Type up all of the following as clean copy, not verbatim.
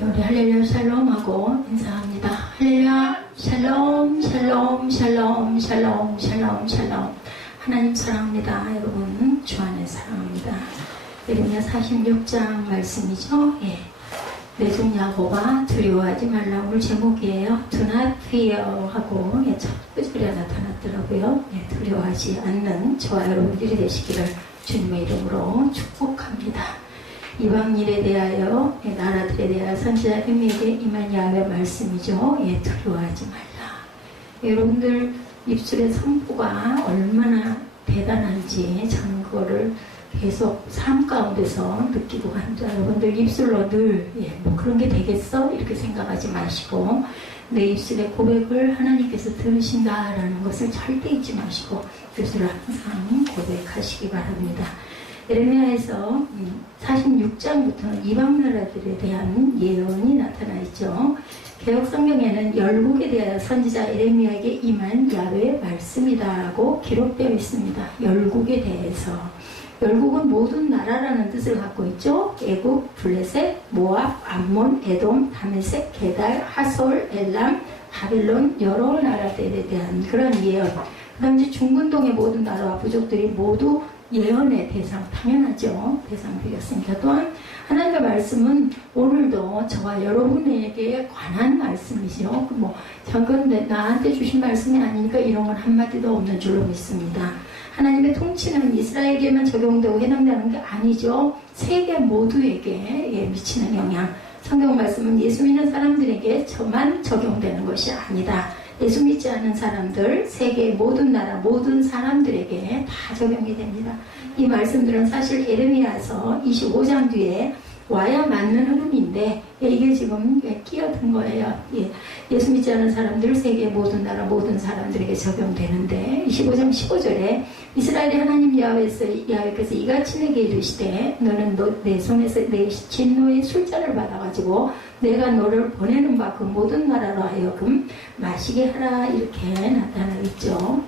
우리 할렐루야 샬롬하고 인사합니다. 할렐루야 샬롬 샬롬 샬롬 샬롬 샬롬 샬롬. 하나님 사랑합니다. 여러분 주 안에 사랑합니다. 예레미야 46장 말씀이죠. 예. 내종 야곱아 두려워하지 말라. 오늘 제목이에요. Do not fear 하고 첫 구절에 나타났더라고요. 예, 두려워하지 않는 저와 여러분들이 되시기를 주님의 이름으로 축복합니다. 이방일에 대하여 나라들에 대하여 선지자 에레미야에게 임한 야훼의 말씀이죠. 예, 두려워하지 말라. 여러분들 입술의 선포가 얼마나 대단한지 저는 그거를 계속 삶 가운데서 느끼고 간다. 여러분들 입술로 늘 뭐 그런 게 되겠어? 이렇게 생각하지 마시고 내 입술의 고백을 하나님께서 들으신다라는 것을 절대 잊지 마시고 입술을 항상 고백하시기 바랍니다. 에레미야에서 46장부터는 이방 나라들에 대한 예언이 나타나 있죠. 개역 성경에는 열국에 대하여 선지자 에레미야에게 임한 야훼의 말씀이다라고 기록되어 있습니다. 열국에 대해서. 열국은 모든 나라라는 뜻을 갖고 있죠. 애굽, 블레셋, 모압, 암몬, 에돔, 다메섹, 게달, 하솔, 엘람, 바빌론 여러 나라들에 대한 그런 예언. 그 다음에 중근동의 모든 나라와 부족들이 모두 예언의 대상, 당연하죠. 대상 되겠습니다. 또한 하나님의 말씀은 오늘도 저와 여러분에게 관한 말씀이죠. 저건 나한테 주신 말씀이 아니니까 이런 건 한마디도 없는 줄로 믿습니다. 하나님의 통치는 이스라엘에게만 적용되고 해당되는 게 아니죠. 세계 모두에게 미치는 영향. 성경 말씀은 예수 믿는 사람들에게 저만 적용되는 것이 아니다. 예수 믿지 않는 사람들, 세계의 모든 나라, 모든 사람들에게 다 적용이 됩니다. 이 말씀들은 사실 에레미야서 25장 뒤에 와야 맞는 흐름인데 이게 지금 끼어든 거예요. 예수 믿지 않는 사람들, 세계의 모든 나라, 모든 사람들에게 적용되는데 25장 15절에 이스라엘의 하나님 야훼께서 이같이 내게 이르시되 너는 내 손에서 내 진노의 술잔을 받아가지고 내가 너를 보내는 바 그 모든 나라로 하여금 마시게 하라. 이렇게 나타나 있죠.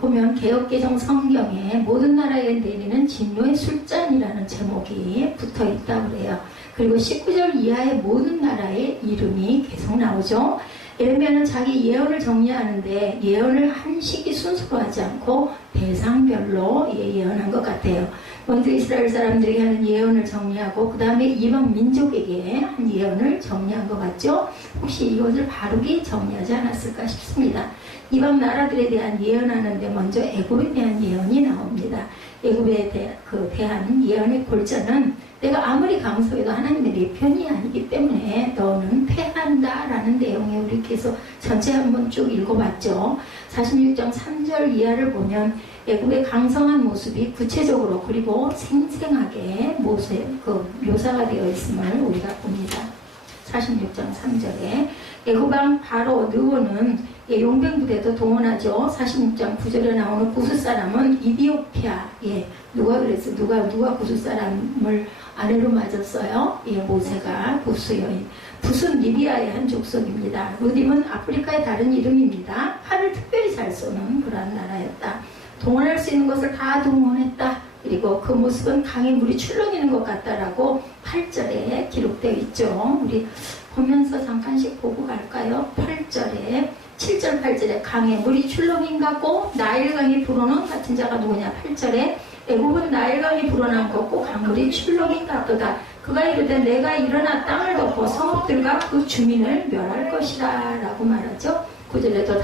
보면 개역개정 성경에 모든 나라에 내리는 진노의 술잔이라는 제목이 붙어 있다고 그래요. 그리고 19절 이하의 모든 나라의 이름이 계속 나오죠. 에레미야는 자기 예언을 정리하는데 예언을 한 시기 순서로 하지 않고 대상별로 예언한 것 같아요. 먼저 이스라엘 사람들에게 하는 예언을 정리하고 그 다음에 이방 민족에게 한 예언을 정리한 것 같죠? 혹시 이것을 바르게 정리하지 않았을까 싶습니다. 이방 나라들에 대한 예언하는데 먼저 애굽에 대한 예언이 나옵니다. 애굽에 대한 예언의 골자는 내가 아무리 강성해도 하나님의 내 편이 아니기 때문에 너는 패한다라는 내용에 우리 계속 전체 한번 쭉 읽어봤죠. 46장 3절 이하를 보면 애굽의 강성한 모습이 구체적으로 그리고 생생하게 묘사가 되어 있음을 우리가 봅니다. 46장 3절에 애굽왕 바로 느고는 용병 부대도 동원하죠. 46장 9절에 나오는 구스 사람은 이디오피아. 누가 그랬어? 누가 구스 사람을 아내로 맞았어요? 모세가 구스 여인. 붓은 리비아의 한 족속입니다. 루딤은 아프리카의 다른 이름입니다. 활을 특별히 잘 쏘는 그러한 나라였다. 동원할 수 있는 것을 다 동원했다. 그리고 그 모습은 강에 물이 출렁이는 것 같다라고 8절에 기록되어 있죠. 우리 보면서 잠깐씩 보고 갈까요? 8절에 7절 8절에 강에 물이 출렁인 같고 나일강이 불어난 같은 자가 누구냐. 8절에 애굽은 나일강이 불어난 것고 강물이 출렁인 같도다. 그가 이르되 내가 일어나 땅을 덮고 성읍들과 그 주민을 멸할 것이라 라고 말하죠. 9절에도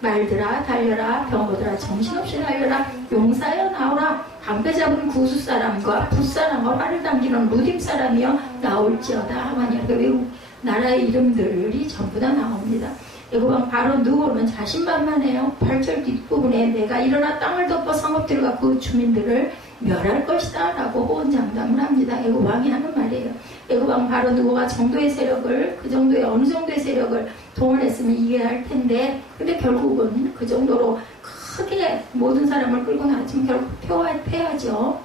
말들아 달려라, 병거들아 정신없이 달려라, 용사여 나오라, 방패 잡은 구스 사람과 붓 사람과 활을 당기는 루딤 사람이여 나올지어다 하마니아. 외국 나라의 이름들이 전부 다 나옵니다. 애굽왕 바로 느고는 자신만만해요. 8절 뒷부분에 내가 일어나 땅을 덮어 성읍들과 그 주민들을 멸할 것이다 라고 호언장담을 합니다. 애굽왕이 하는 말이에요. 애굽왕 바로 느고가 정도의 세력을 어느 정도의 세력을 동원했으면 이겨야 할 텐데 근데 결국은 그 정도로 크게 모든 사람을 끌고 나왔지만 결국 패하죠.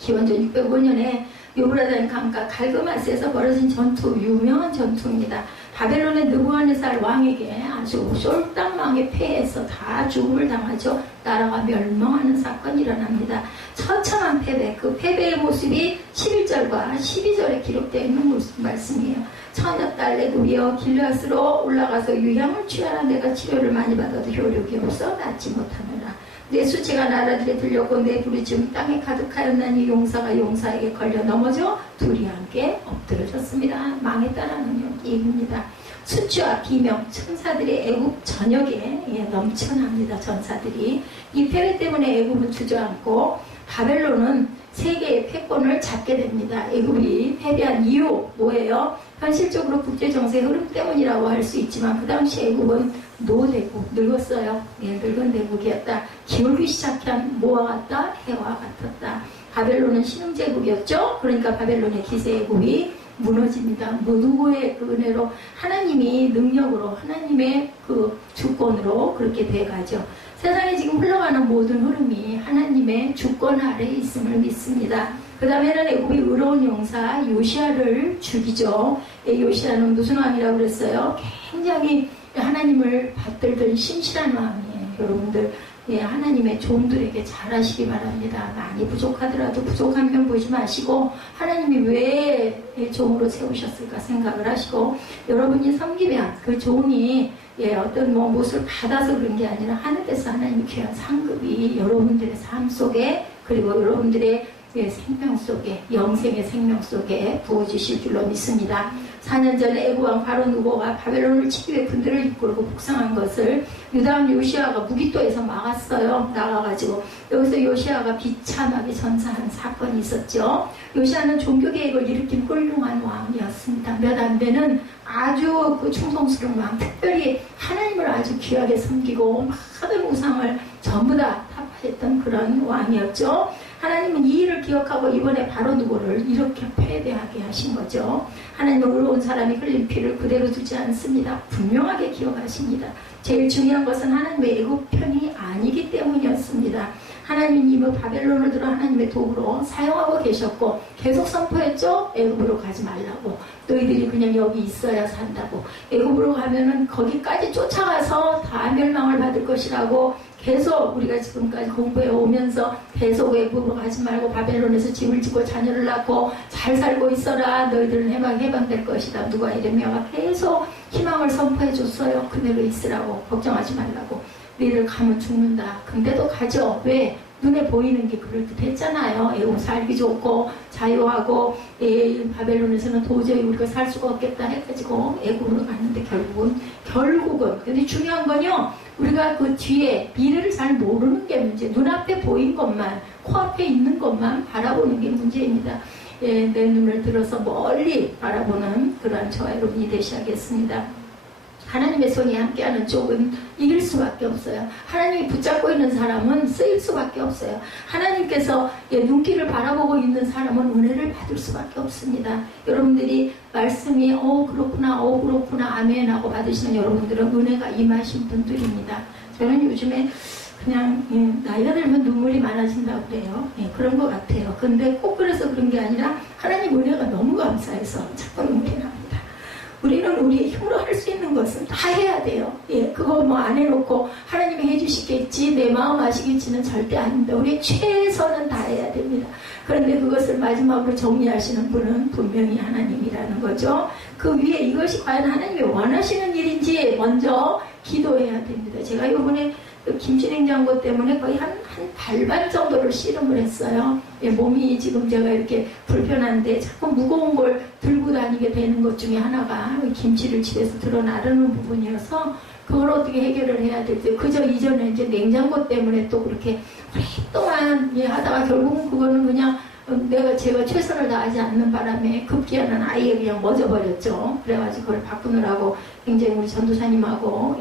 기원전 605년에 요브라다임 강가 갈그마스에서 벌어진 전투, 유명한 전투입니다. 바벨론의 느부갓네살 왕에게 아주 쏠당망에 패해서 다 죽음을 당하죠. 나라가 멸망하는 사건이 일어납니다. 처참한 패배, 그 패배의 모습이 11절과 12절에 기록되어 있는 말씀이에요. 처녀 딸 내두리여 길르앗으로 올라가서 유향을 취하라. 내가 치료를 많이 받아도 효력이 없어 낫지 못하느라. 내 수치가 나라들에 들렸고 내 부르짖음 땅에 가득하였나니 용사가 용사에게 걸려 넘어져 둘이 함께 엎드러졌습니다. 망했다라는 얘기입니다. 수치와 비명, 천사들이 애굽 전역에 넘쳐납니다. 전사들이. 이 패배 때문에 애굽은 주저앉고 바벨론은 세계의 패권을 잡게 됩니다. 애굽이 패배한 이유 뭐예요? 현실적으로 국제정세 흐름 때문이라고 할 수 있지만 그 당시 애굽은 노대국, 늙었어요. 늙은 대국이었다. 기울기 시작한 뭐와 같다? 해와 같았다. 바벨론은 신흥제국이었죠. 그러니까 바벨론의 기세애굽이 무너집니다. 누구의 그 은혜로? 하나님이 능력으로, 하나님의 그 주권으로 그렇게 돼가죠. 세상에 지금 흘러가는 모든 흐름이 하나님의 주권 아래에 있음을 믿습니다. 그 다음에는 애굽의 의로운 용사 요시아를 죽이죠. 요시아는 무슨 왕이라고 그랬어요? 굉장히 하나님을 받들던 신실한 왕이에요. 여러분들 하나님의 종들에게 잘하시기 바랍니다. 많이 부족하더라도 부족한 면 보지 마시고 하나님이 왜 종으로 세우셨을까 생각을 하시고 여러분이 섬기면 그 종이 어떤 몫을 받아서 그런 게 아니라 하늘에서 하나님이 귀한 상급이 여러분들의 삶 속에 그리고 여러분들의 생명 속에 영생의 생명 속에 부어주실 줄로 믿습니다. 4년 전에 애굽왕 바로 누고가 바벨론을 치기 위해 군대를 이끌고 북상한 것을 유다왕 요시아가 무기토에서 막았어요. 나가가지고 여기서 요시아가 비참하게 전사한 사건이 있었죠. 요시아는 종교개혁을 일으킨 훌륭한 왕이었습니다. 몇 안 되는 아주 그 충성스러운 왕, 특별히 하나님을 아주 귀하게 섬기고 많은 우상을 전부 다 타파했던 그런 왕이었죠. 하나님은 이 일을 기억하고 이번에 바로 누구를 이렇게 패배하게 하신 거죠. 하나님은 의로운 사람이 흘린 피를 그대로 두지 않습니다. 분명하게 기억하십니다. 제일 중요한 것은 하나님의 애굽 편이 아니기 때문이었습니다. 하나님이 이미 바벨론을 들어 하나님의 도구로 사용하고 계셨고 계속 선포했죠. 애굽으로 가지 말라고. 너희들이 그냥 여기 있어야 산다고. 애굽으로 가면은 거기까지 쫓아가서 다 멸망을 받을 것이라고 계속 우리가 지금까지 공부해 오면서 계속 애굽으로 가지 말고 바벨론에서 집을 짓고 자녀를 낳고 잘 살고 있어라. 너희들은 해방될 것이다. 누가 이래며가 계속 희망을 선포해 줬어요. 그대로 있으라고. 걱정하지 말라고. 너희들 가면 죽는다. 근데도 가죠. 왜? 눈에 보이는 게 그럴듯했잖아요. 애굽 살기 좋고 자유하고 바벨론에서는 도저히 우리가 살 수가 없겠다 해가지고 애굽으로 갔는데 결국은 근데 중요한 건요. 우리가 그 뒤에 미래를 잘 모르는 게 문제. 눈앞에 보인 것만 코앞에 있는 것만 바라보는 게 문제입니다. 내 눈을 들어서 멀리 바라보는 그러한 저와 여러분이 되셔야겠습니다. 하나님의 손이 함께하는 쪽은 이길 수밖에 없어요. 하나님이 붙잡고 있는 사람은 쓰일 수밖에 없어요. 하나님께서 눈길을 바라보고 있는 사람은 은혜를 받을 수밖에 없습니다. 여러분들이 말씀이 그렇구나 아멘 하고 받으시는 여러분들은 은혜가 임하신 분들입니다. 저는 요즘에 그냥 나이가 들면 눈물이 많아진다고 그래요. 그런 것 같아요. 근데 꼭 그래서 그런 게 아니라 하나님 은혜가 너무 감사해서 자꾸 눈물이 납니다. 우리는 우리의 힘으로 할 수 있는 것은 다 해야 돼요. 그거 안 해놓고 하나님이 해주시겠지, 내 마음 아시겠지는 절대 아닙니다. 우리 최선은 다 해야 됩니다. 그런데 그것을 마지막으로 정리하시는 분은 분명히 하나님이라는 거죠. 그 위에 이것이 과연 하나님이 원하시는 일인지 먼저 기도해야 됩니다. 제가 이번에 김치냉장고 때문에 거의 한 달반 정도를 씨름을 했어요. 몸이 지금 제가 이렇게 불편한데 자꾸 무거운 걸 들고 다니게 되는 것 중에 하나가 김치를 집에서 들어 나르는 부분이어서 그걸 어떻게 해결을 해야 될지. 그저 이전에 이제 냉장고 때문에 또 그렇게 오랫동안 하다가 결국은 그거는 그냥 제가 최선을 다하지 않는 바람에 급기야는 아예 그냥 멎어버렸죠. 그래가지고 그걸 바꾸느라고 굉장히 우리 전도사님하고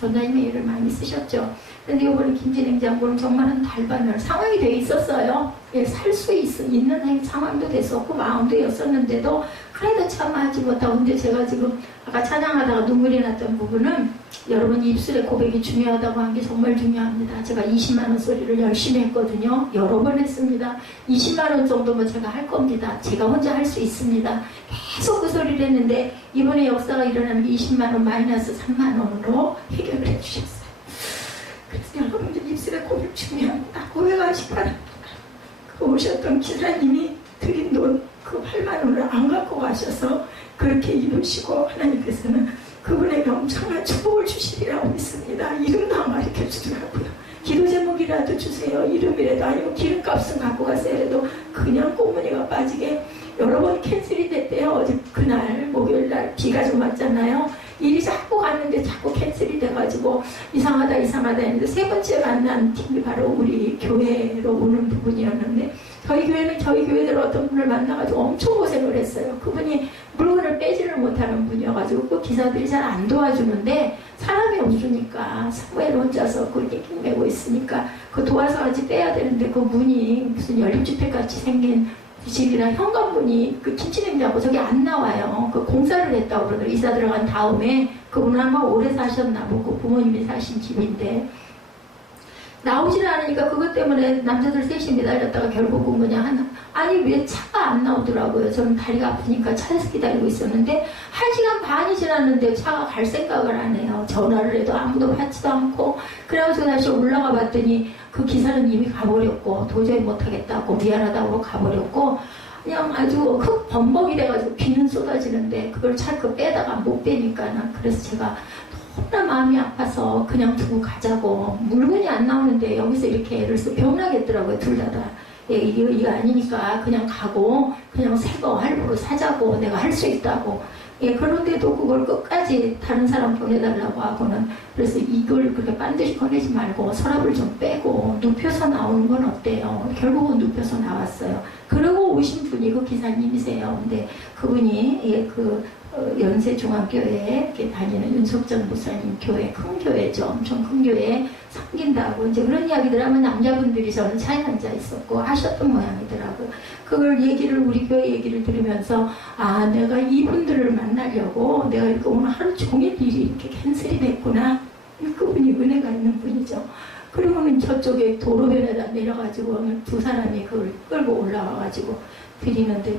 전도사님의 일을 많이 쓰셨죠. 근데 이번에 김치냉장고는 정말 한 달반을 상황이 돼 있었어요. 살 수 있는 상황도 됐었고 마음도였었는데도 그래도 참 하지 못하고. 근데 제가 지금 아까 찬양하다가 눈물이 났던 부분은 여러분 입술의 고백이 중요하다고 한 게 정말 중요합니다. 제가 20만 원 소리를 열심히 했거든요. 여러 번 했습니다. 20만 원 원 정도면 제가 할 겁니다. 제가 혼자 할 수 있습니다. 계속 그 소리를 했는데 이번에 역사가 일어나면 20만 원 마이너스 3만 원으로 해결을 해주셨어요. 그래서 여러분들 입술에 고백 중요합니다. 고백하시기 바랍니다. 그 오셨던 기사님이 드린 돈 그 8만 원을 안 갖고 가셔서 그렇게 이루시고 하나님께서는 그분에게 엄청난 축복을 주시리라고 믿습니다. 이름도 안 가르쳐 주더라고요. 기도 제목이라도 주세요. 이름이라도 아니면 기름값은 갖고 가세요. 그래도 그냥 꽃무늬가 빠지게 여러 번 캔슬이 됐대요. 어제 그날 목요일날 비가 좀 왔잖아요. 일이 자꾸 갔는데 자꾸 캔슬이 돼가지고 이상하다 했는데 세 번째 만난 팀이 바로 우리 교회로 오는 부분이었는데 저희 교회는 저희 교회대로 어떤 분을 만나가지고 엄청 고생을 했어요. 그분이 물건을 빼지를 못하는 분이어가지고 그 기사들이 잘 안 도와주는데 사람이 없으니까 사무엘 혼자서 그렇게 킹매고 있으니까 그 도와서 같이 빼야 되는데 그 문이 무슨 연립주택같이 생긴 집이랑 현관문이 그 김치냉장고 저기 안 나와요. 그 공사를 했다고 그러더라고요. 이사 들어간 다음에 그분은 아마 오래 사셨나 보고 부모님이 사신 집인데 나오질 않으니까 그것 때문에 남자들 셋이 매달렸다가 결국은 그냥 아니 왜 차가 안 나오더라고요. 저는 다리가 아프니까 차에서 기다리고 있었는데 1시간 반이 지났는데 차가 갈 생각을 안 해요. 전화를 해도 아무도 받지도 않고 그래가지고 다시 올라가 봤더니 그 기사는 이미 가버렸고 도저히 못하겠다고 미안하다고 가버렸고 그냥 아주 흙 범벅이 돼가지고 비는 쏟아지는데 그걸 차를 빼다가 못 빼니까 그래서 제가 너무나 마음이 아파서 그냥 두고 가자고 물건이 안 나오는데 여기서 이렇게 애를 써 병나겠더라고요. 둘 다. 예, 이거 아니니까 그냥 가고 그냥 새 거 할부로 사자고 내가 할 수 있다고. 예, 그런데도 그걸 끝까지 다른 사람 보내달라고 하고는 그래서 이걸 그렇게 반드시 꺼내지 말고 서랍을 좀 빼고 눕혀서 나오는 건 어때요? 결국은 눕혀서 나왔어요. 그러고 오신 분이 그 기사님이세요. 근데 그분이 예, 연세중앙교회에 다니는 윤석전 목사님 교회, 큰 교회죠. 엄청 큰 교회에 섬긴다고 이제 그런 이야기들 하면 남자분들이 저는 차에 앉아 있었고 하셨던 모양이더라고요. 그걸 얘기를 우리 교회 얘기를 들으면서 아 내가 이분들을 만나려고 내가 이렇게 오늘 하루 종일 일이 이렇게 캔슬이 됐구나. 그분이 은혜가 있는 분이죠. 그러고는 저쪽에 도로변에다 내려가지고 두 사람이 그걸 끌고 올라와가지고 드리는데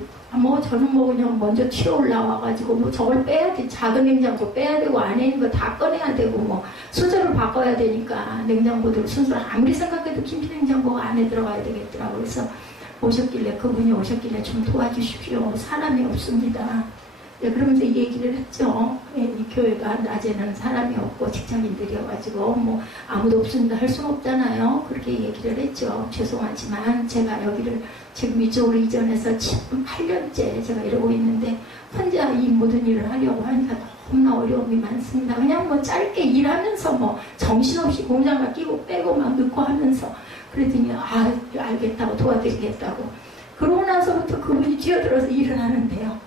저는 그냥 먼저 튀어 올라와가지고 저걸 빼야 돼. 작은 냉장고 빼야 되고 안에 있는 거 다 꺼내야 되고 순서를 바꿔야 되니까 냉장고들 순서를 아무리 생각해도 김치 냉장고가 안에 들어가야 되겠더라고요. 그래서 그분이 오셨길래 좀 도와주십시오. 사람이 없습니다. 네, 그러면서 얘기를 했죠. 이 교회가 낮에는 사람이 없고 직장인들이어가지고 아무도 없습니다. 할 수는 없잖아요. 그렇게 얘기를 했죠. 죄송하지만 제가 여기를 지금 이쪽으로 이전해서 지금 8년째 제가 이러고 있는데 혼자 이 모든 일을 하려고 하니까 너무나 어려움이 많습니다. 그냥 짧게 일하면서 정신없이 공장을 끼고 빼고 넣고 하면서 그랬더니 알겠다고 도와드리겠다고. 그러고 나서부터 그분이 뛰어들어서 일을 하는데요.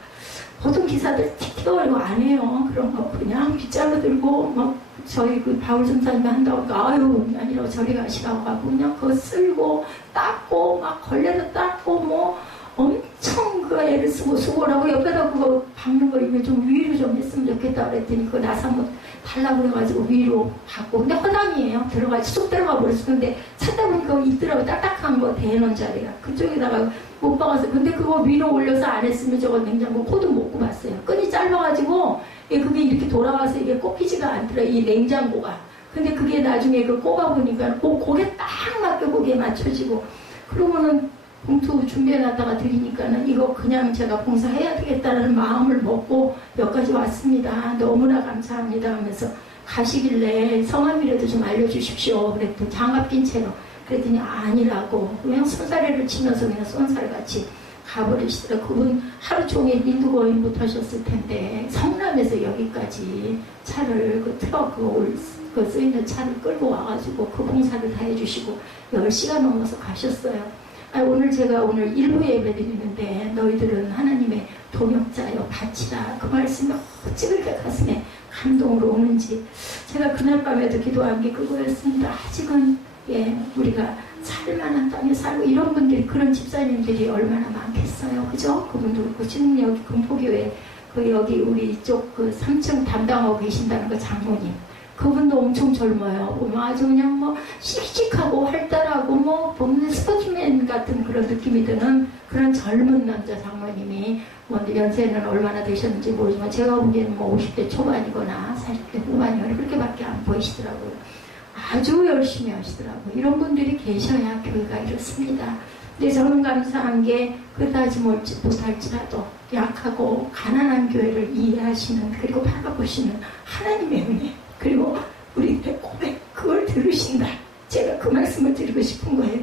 보통 기사들 틱틱거리고 안 해요. 그런 거 그냥 빗자루 들고 저희 그 바울 전사님이 한다고 아유 아니라고 저리 가시라고 하고 그냥 그거 쓸고 닦고 걸레로 닦고 엄청 그 애를 쓰고 수고를 하고 옆에다 그거 박는 거 이거 좀 위로 좀 했으면 좋겠다 그랬더니 그거 나사못 달라고 그래가지고 위로 받고 근데 허당이에요. 쑥 들어가 버렸어. 근데 찾다 보니까 있더라고 딱딱한 거 대놓은 자리가 그쪽에다가 못 박아서 근데 그거 위로 올려서 안 했으면 저거 냉장고 코도 못 꼽았어요. 끈이 짧아가지고 그게 이렇게 돌아와서 이게 꼽히지가 않더라 이 냉장고가. 근데 그게 나중에 꼽아보니까 고개 딱 맞게 거기에 맞춰지고 그러고는 봉투 준비해놨다가 드리니까는 이거 그냥 제가 봉사해야 되겠다는 마음을 먹고 여기까지 왔습니다. 너무나 감사합니다 하면서 가시길래 성함이라도 좀 알려주십시오. 그랬더니 장갑 낀 채로 그랬더니 아니라고 그냥 손사래를 치면서 그냥 쏜살같이 가버리시더라고요. 그분 하루 종일 일도 거의 못하셨을 텐데 성남에서 여기까지 차를 그 트럭 그 쓰이는 차를 끌고 와가지고 그 봉사를 다 해주시고 10시간 넘어서 가셨어요. 오늘 제가 오늘 일부 예배 드리는데 너희들은 하나님의 동역자여 바치라 그 말씀이 어찌 그렇게 가슴에 감동으로 오는지 제가 그날 밤에도 기도한 게 그거였습니다. 아직은 우리가 살만한 땅에 살고 이런 분들이 그런 집사님들이 얼마나 많겠어요. 그죠? 그분도 그렇고 지금 여기 금포교회 여기 우리 이쪽 3층 담당하고 계신다는 거 장모님 그분도 엄청 젊어요. 보면 아주 그냥 뭐 씩씩하고 활달하고 뭐 보면 스포츠맨 같은 그런 느낌이 드는 그런 젊은 남자 장로님이 뭐 연세는 얼마나 되셨는지 모르지만 제가 보기에는 뭐 50대 초반이거나 40대 후반이거나 그렇게밖에 안 보이시더라고요. 아주 열심히 하시더라고요. 이런 분들이 계셔야 교회가 이렇습니다. 근데 저는 감사한 게 그다지 못할지라도 약하고 가난한 교회를 이해하시는 그리고 바라보시는 하나님의 은혜 그리고 우리들의 고백 그걸 들으신다. 제가 그 말씀을 드리고 싶은 거예요.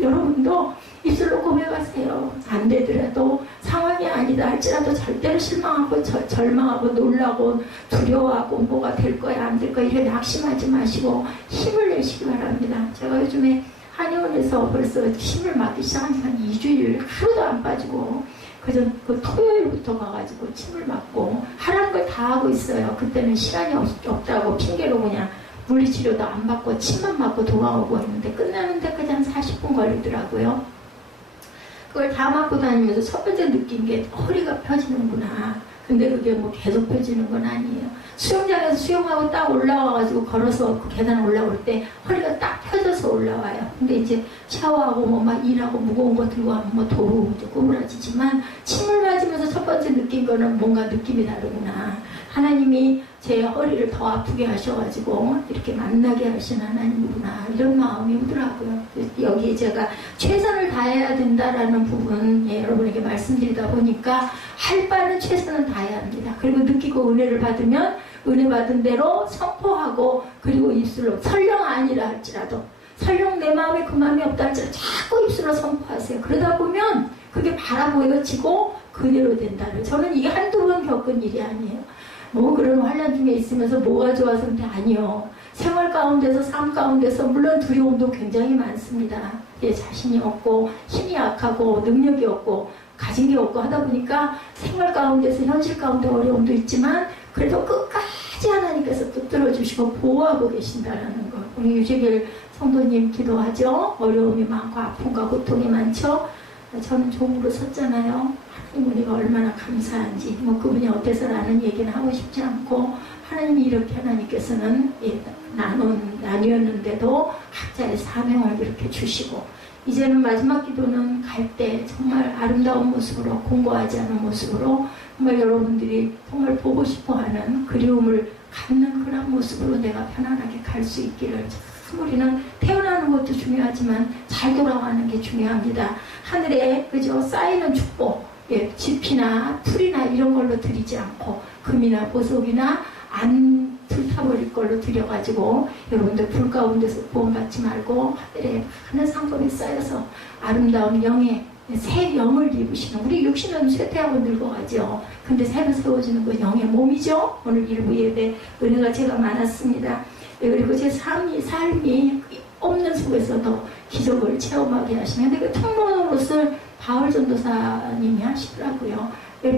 여러분도 입술로 고백하세요. 안 되더라도 상황이 아니다 할지라도 절대로 실망하고 절망하고 놀라고 두려워하고 뭐가 될 거야 안 될 거야 이렇게 낙심하지 마시고 힘을 내시기 바랍니다. 제가 요즘에 한의원에서 벌써 힘을 맞기 시작한 지 한 2주일 하루도 안 빠지고 그 토요일부터 가가지고 침을 맞고 하라는 걸 다 하고 있어요. 그때는 시간이 없다고 핑계로 그냥 물리치료도 안 받고 침만 맞고 도망오고 했는데 끝나는 데까지 한 40분 걸리더라고요. 그걸 다 맞고 다니면서 첫 번째 느낀 게 허리가 펴지는구나. 근데 그게 뭐 계속 펴지는 건 아니에요. 수영장에서 수영하고 딱 올라와가지고 걸어서 그 계단 올라올 때 허리가 딱 펴져서 올라와요. 근데 이제 샤워하고 뭐 막 일하고 무거운 거 들고 하면 뭐 도로 이제 꼬부라지지만 침을 맞으면서 첫 번째 느낀 거는 뭔가 느낌이 다르구나. 하나님이 제 허리를 더 아프게 하셔가지고 이렇게 만나게 하신 하나님이구나 이런 마음이 오더라고요. 여기에 제가 최선을 다해야 된다라는 부분 여러분에게 말씀드리다 보니까 할 바는 최선을 다해야 합니다. 그리고 느끼고 은혜를 받으면 은혜 받은 대로 선포하고 그리고 입술로 설령 아니라 할지라도 설령 내 마음에 그 마음이 없다 할지라도 자꾸 입술로 선포하세요. 그러다 보면 그게 바라보여지고 그대로 된다는 저는 이게 한두 번 겪은 일이 아니에요. 뭐 그런 환란 중에 있으면서 뭐가 좋아서 그런데 아니요. 생활 가운데서 삶 가운데서 물론 두려움도 굉장히 많습니다. 자신이 없고 힘이 약하고 능력이 없고 가진 게 없고 하다 보니까 생활 가운데서 현실 가운데 어려움도 있지만 그래도 끝까지 하나님께서 붙들어 주시고 보호하고 계신다라는 거. 우리 유재길 성도님 기도하죠. 어려움이 많고 아픔과 고통이 많죠. 저는 종으로 섰잖아요. 하나님 은혜가 얼마나 감사한지 뭐 그분이 어때서라는 얘기는 하고 싶지 않고 하나님이 이렇게 하나님께서는 나뉘었는데도 각자의 사명을 이렇게 주시고 이제는 마지막 기도는 갈 때 정말 아름다운 모습으로 공고하지 않은 모습으로 정말 여러분들이 정말 보고 싶어하는 그리움을 갖는 그런 모습으로 내가 편안하게 갈 수 있기를 참 우리는 태어나는 것도 중요하지만 잘 돌아가는 게 중요합니다. 하늘에 그저 쌓이는 축복 지피나 풀이나 이런 걸로 드리지 않고 금이나 보석이나 안 불타버릴 걸로 드려가지고 여러분들 불 가운데서 구원받지 말고 하늘에 많은 상급이 쌓여서 아름다운 영의 새 영을 입으시는 우리 육신은 쇠퇴하고 늙어가죠. 근데 새로 세워지는 건 영의 몸이죠. 오늘 일부 예배 은혜가 제가 많았습니다. 그리고 제 삶이 없는 속에서도 기적을 체험하게 하시는 근데 그 통로옷을 바울 전도사님이 하시더라고요.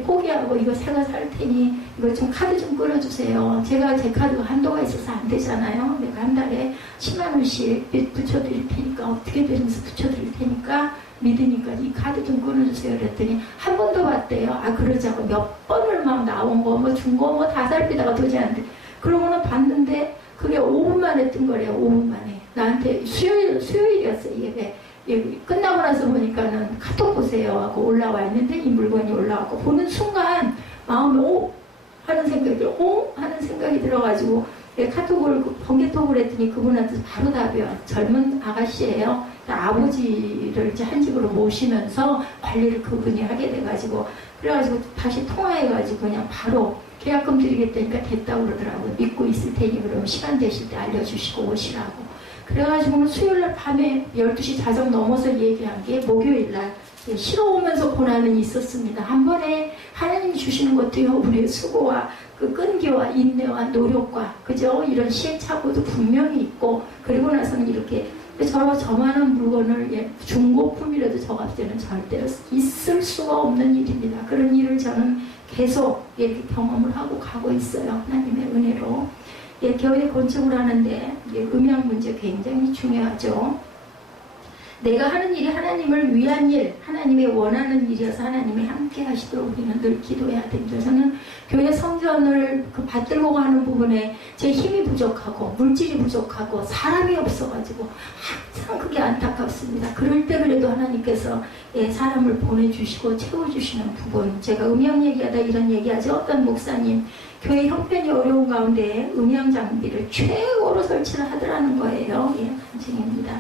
포기하고 이거 새가 살 테니 이거 좀 카드 좀 끌어주세요. 제가 제 카드가 한도가 있어서 안 되잖아요. 내가 한 달에 10만 원씩 붙여드릴 테니까 어떻게든지 붙여드릴 테니까 믿으니까 이 카드 좀 끊어주세요. 그랬더니 한 번 더 봤대요. 그러자고 몇 번을 막 나온 거 뭐 준 거 뭐 다 살피다가 도저히 안 돼. 그러고는 봤는데 그게 5분 만에 뜬 거래요. 5분 만에. 나한테 수요일이었어요. 예배. 끝나고 나서 보니까는 카톡 보세요 하고 올라와 있는데 이 물건이 올라왔고 보는 순간 마음에 오 하는 생각이 들어가지고 카톡을 번개톡을 했더니 그분한테 바로 답이 와요. 젊은 아가씨예요. 아버지를 이제 한 집으로 모시면서 관리를 그분이 하게 돼가지고 그래가지고 다시 통화해가지고 그냥 바로 계약금 드리겠다니까 됐다고 그러더라고요. 믿고 있을 테니 그러면 시간 되실 때 알려주시고 오시라고. 그래가지고는 수요일날 밤에 12시 자정 넘어서 얘기한 게 목요일날 쉬러 오면서 고난이 있었습니다. 한 번에 하나님이 주시는 것도요, 우리의 수고와 그 끈기와 인내와 노력과 그죠? 이런 시행착오도 분명히 있고 그리고 나서는 이렇게 저만한 물건을 중고품이라도 저 값에는 절대로 있을 수가 없는 일입니다. 그런 일을 저는 계속 이렇게 경험을 하고 가고 있어요. 하나님의 은혜로. 교회 건축을 하는데 음향 문제 굉장히 중요하죠. 내가 하는 일이 하나님을 위한 일, 하나님의 원하는 일이어서 하나님이 함께 하시도록 우리는 늘 기도해야 됩니다. 저는 교회 성전을 받들고 가는 부분에 제 힘이 부족하고 물질이 부족하고 사람이 없어가지고 항상 그게 안타깝습니다. 그럴 때 그래도 하나님께서 사람을 보내주시고 채워주시는 부분, 제가 음향 얘기하다 이런 얘기하죠. 어떤 목사님 교회 형편이 어려운 가운데 음향 장비를 최고로 설치를 하더라는 거예요. 간증입니다.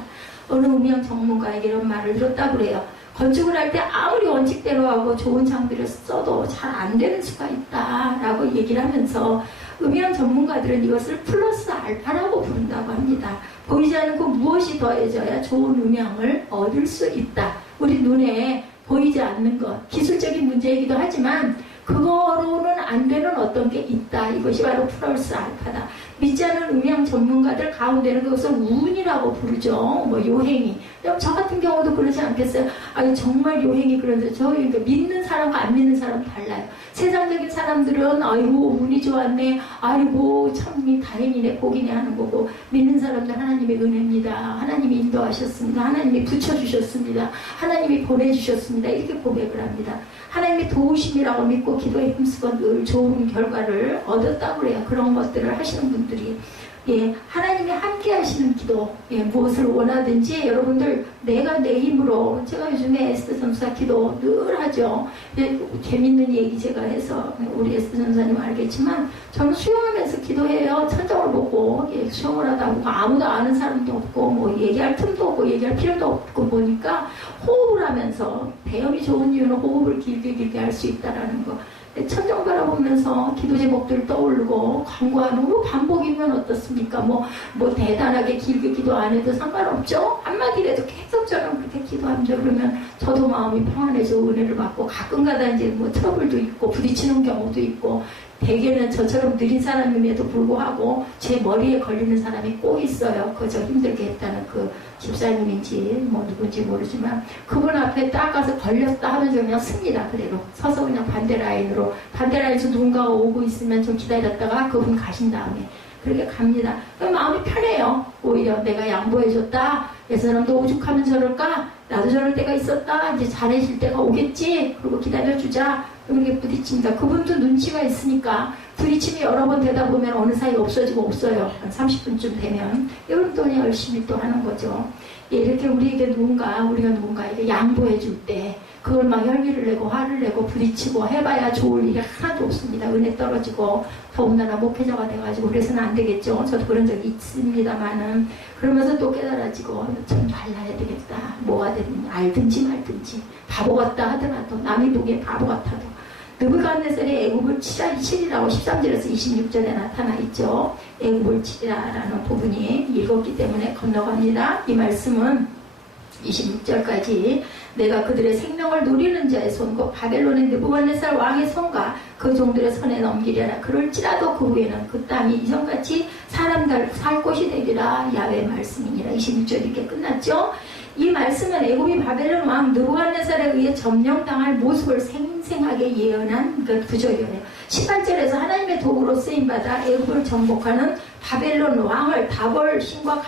어느 음향 전문가에게 이런 말을 들었다고 그래요. 건축을 할 때 아무리 원칙대로 하고 좋은 장비를 써도 잘 안 되는 수가 있다라고 얘기를 하면서 음향 전문가들은 이것을 플러스 알파라고 부른다고 합니다. 보이지 않는 그 무엇이 더해져야 좋은 음향을 얻을 수 있다. 우리 눈에 보이지 않는 것, 기술적인 문제이기도 하지만 그거로는 안 되는 어떤 게 있다. 이것이 바로 플러스 알파다. 믿지 않는 음향 전문가들 가운데는 그것을 운이라고 부르죠. 뭐 요행이. 저 같은 경우도 그러지 않겠어요? 아니 정말 요행이 그런데 그러니까 믿는 사람과 안 믿는 사람 달라요. 세상적인 사람들은 아이고 운이 좋았네, 아이고 참 다행이네, 복이네 하는 거고, 믿는 사람들 하나님의 은혜입니다. 하나님이 인도하셨습니다. 하나님이 붙여주셨습니다. 하나님이 보내주셨습니다. 이렇게 고백을 합니다. 하나님의 도우심이라고 믿고 기도에 힘쓰고 늘 좋은 결과를 얻었다고 그래요. 그런 것들을 하시는 분들이 하나님이 함께 하시는 기도, 무엇을 원하든지 여러분들 내가 내 힘으로, 제가 요즘에 에스더 전사 기도 늘 하죠. 재밌는 얘기 제가 해서 우리 에스더 전사님 알겠지만 저는 수영하면서 기도해요. 천장을 보고 수영을 하다 보고 아무도 아는 사람도 없고 뭐 얘기할 틈도 없고 얘기할 필요도 없고 보니까 호흡을 하면서, 배움이 좋은 이유는 호흡을 길게 할 수 있다라는 거. 천장 바라보면서 기도 제목들 떠오르고 광고하는 거 반복이면 어떻습니까? 뭐 대단하게 길게 기도 안 해도 상관없죠? 한마디라도 계속 저는 그렇게 기도합니다. 그러면 저도 마음이 평안해져 은혜를 받고, 가끔가다 이제 뭐 트러블도 있고 부딪히는 경우도 있고, 대개는 저처럼 느린 사람임에도 불구하고 제 머리에 걸리는 사람이 꼭 있어요. 그저 힘들게 했다는 그 집사님인지 뭐 누군지 모르지만 그분 앞에 딱 가서 걸렸다 하면서 그냥 씁니다. 그대로 서서 그냥 반대 라인에서 누군가가 오고 있으면 좀 기다렸다가 그분 가신 다음에 그렇게 갑니다. 그럼 마음이 편해요. 오히려 내가 양보해줬다, 이 사람도 오죽하면 저럴까, 나도 저럴 때가 있었다, 이제 잘해질 때가 오겠지, 그리고 기다려주자, 이렇게 부딪힙니다. 그분도 눈치가 있으니까 부딪힘이 여러 번 되다 보면 어느 사이 없어지고 없어요. 한 30분쯤 되면 이런 또 열심히 또 하는 거죠. 이렇게 우리가 누군가에게 양보해 줄 때 그걸 막 혈기를 내고 화를 내고 부딪히고 해봐야 좋을 일이 하나도 없습니다. 은혜 떨어지고 더군다나 목회자가 돼가지고 그래서는 안 되겠죠. 저도 그런 적이 있습니다만은, 그러면서 또 깨달아지고 좀 달라야 되겠다. 뭐가 되든 알든지 말든지, 바보 같다 하더라도, 남이 보기에 바보 같아도 느부갓네살이 애굽을 치리라고 13절에서 26절에 나타나 있죠. 애굽을 치리라라는 부분이 읽었기 때문에 건너갑니다. 이 말씀은 26절까지 내가 그들의 생명을 누리는 자의 손, 곧 바벨론의 느부갓네살 왕의 손과 그 종들의 손에 넘기려라. 그럴지라도 그 후에는 그 땅이 이전같이 사람들 살 곳이 되리라. 야훼의 말씀이니라. 26절 이렇게 끝났죠. 이 말씀은 애굽이 바벨론 왕 느부갓네살에 의해 점령당할 모습을 생생하게 예언한 그 구절이에요. 18절에서 하나님의 도구로 쓰임받아 애굽을 정복하는 바벨론 왕을 다볼산과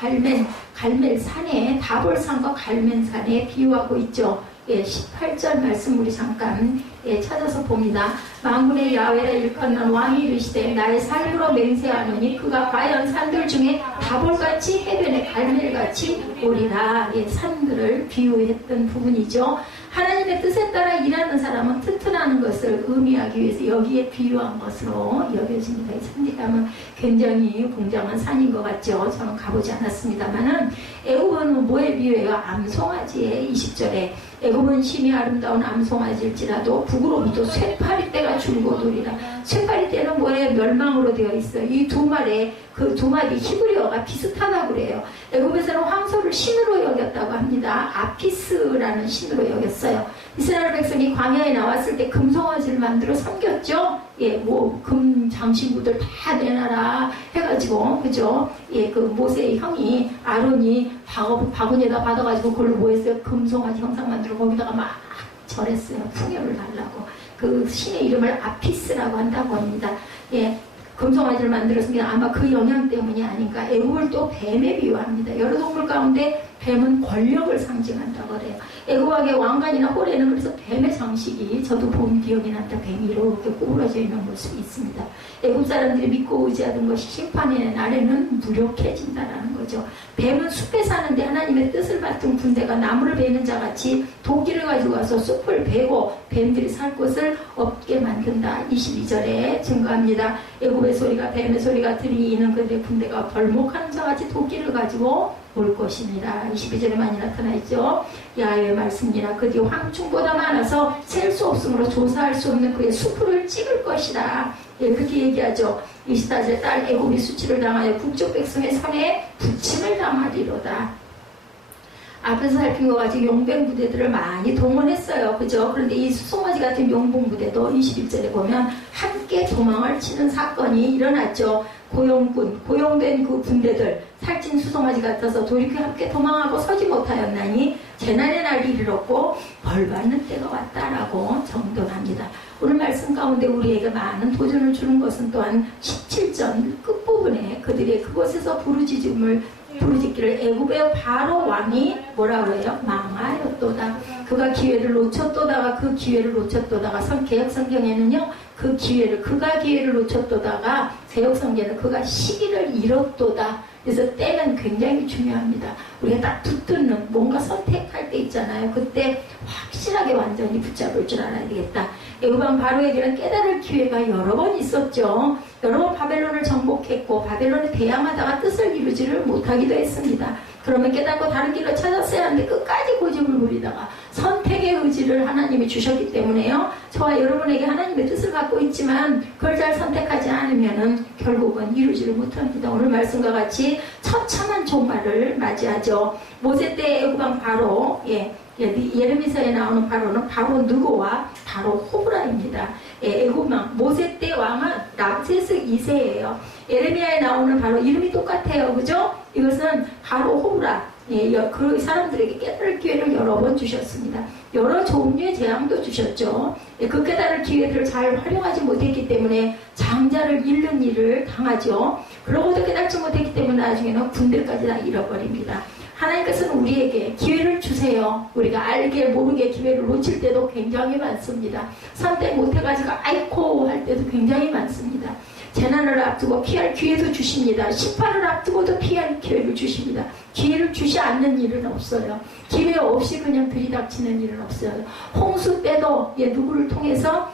갈멜산에, 다볼산과 갈멜산에 비유하고 있죠. 18절 말씀 우리 잠깐 찾아서 봅니다. 만군의 야훼라 일컫는 왕이 이르시되 나의 삶으로 맹세하노니 그가 과연 산들 중에 다볼같이 해변의 갈멜같이 오리라. 산들을 비유했던 부분이죠. 하나님의 뜻에 따라 일하는 사람은 튼튼하는 것을 의미하기 위해서 여기에 비유한 것으로 여겨집니다. 이 산이라면 굉장히 굉장한 산인 것 같죠. 저는 가보지 않았습니다만은 애굽은 뭐에 비유해요? 암송아지의 20절에 애굽은 심히 아름다운 암송아지일지라도 북으로부터 쇠파리떼가 줄고도리라. 쇠파리떼는 뭐에 멸망으로 되어 있어요. 이 두 말에 그 두 마디 히브리어가 비슷하다고 그래요. 애굽에서는 황소를 신으로 여겼다고 합니다. 아피스라는 신으로 여겼어요. 이스라엘 백성이 광야에 나왔을 때 금송아지를 만들어 섬겼죠. 금 장신구들 다 내놔라 해가지고, 그죠? 그 모세의 형이 아론이 바구니에다 받아가지고 그걸로 뭐 했어요? 금송아지 형상 만들어 거기다가 막 절했어요. 풍요를 달라고. 그 신의 이름을 아피스라고 한다고 합니다. 금송아지를 만들었으니까 아마 그 영향 때문이 아닌가. 애굽을 또 뱀에 비유합니다. 여러 동물 가운데 뱀은 권력을 상징한다고 그래요. 애굽왕의 왕관이나 호레는 그래서 뱀의 장식이 저도 본 기억이 난다. 뱀이 이렇게 구부러져 있는 모습이 있습니다. 애굽 사람들이 믿고 의지하던 것이 심판의 날에는 무력해진다라는 거죠. 뱀은 숲에 사는데 하나님의 뜻을 받은 군대가 나무를 베는 자같이 도끼를 가지고 와서 숲을 베고 뱀들이 살 곳을 없게 만든다. 22절에 증거합니다. 애굽의 소리가 뱀의 소리가 들리는 그들의 군대가 벌목하는 자같이 도끼를 가지고 올 것입니다. 22절에 많이 나타나 있죠. 야훼의 말씀이나 그 뒤 황충보다 많아서 셀 수 없으므로 조사할 수 없는 그의 수풀을 찍을 것이다. 예, 그렇게 얘기하죠. 24절에 딸 애굽이 수치를 당하여 북쪽 백성의 손에 부침을 당하리로다. 앞에서 살핀 것 같이 용병 부대들을 많이 동원했어요. 그죠? 그런데 이 수송아지 같은 용병 부대도 21절에 보면 함께 도망을 치는 사건이 일어났죠. 고용된 그 군대들, 살찐 수송아지 같아서 돌이켜 함께 도망하고 서지 못하였나니 재난의 날이 이르렀고 벌받는 때가 왔다라고 정돈합니다. 오늘 말씀 가운데 우리에게 많은 도전을 주는 것은 또한 17절 끝부분에 그들이 그곳에서 부르짖기를 애굽의 바로 왕이 뭐라고 해요? 망하였도다. 그가 기회를 놓쳤도다가 그 기회를 놓쳤도다가 개혁 성경에는요 그가 기회를 놓쳤도다가 개혁 성경에는 그가 시기를 잃었도다. 그래서 때는 굉장히 중요합니다. 우리가 딱 붙드는 뭔가 선택할 때 있잖아요. 그때 확실하게 완전히 붙잡을 줄 알아야 되겠다. 애굽왕 바로에게는 깨달을 기회가 여러 번 있었죠. 여러 번 바벨론을 정복했고 바벨론에 대항하다가 뜻을 이루지를 못하기도 했습니다. 그러면 깨닫고 다른 길을 찾았어야 하는데 끝까지 고집을 부리다가 선택의 의지를 하나님이 주셨기 때문에요. 저와 여러분에게 하나님의 뜻을 갖고 있지만 그걸 잘 선택하지 않으면 결국은 이루지를 못합니다. 오늘 말씀과 같이 처참한 종말을 맞이하죠. 모세 때 애굽왕 바로 예레미야에 나오는 바로는 바로 느고와 바로 호브라입니다. 애굽왕 모세 때 왕은 람세스 2세예요. 예레미야에 나오는 바로 이름이 똑같아요. 그죠? 이것은 바로 호브라. 그 사람들에게 깨달을 기회를 여러 번 주셨습니다. 여러 종류의 재앙도 주셨죠. 그 깨달을 기회들을 잘 활용하지 못했기 때문에 장자를 잃는 일을 당하죠. 그러고도 깨닫지 못했기 때문에 나중에는 군대까지 다 잃어버립니다. 하나님께서는 우리에게 기회를 주세요. 우리가 알게 모르게 기회를 놓칠 때도 굉장히 많습니다. 선택 못해가지고 아이코 할 때도 굉장히 많습니다. 재난을 앞두고 피할 기회도 주십니다. 심판을 앞두고도 피할 기회를 주십니다. 기회를 주시 않는 일은 없어요. 기회 없이 그냥 들이닥치는 일은 없어요. 홍수 때도 누구를 통해서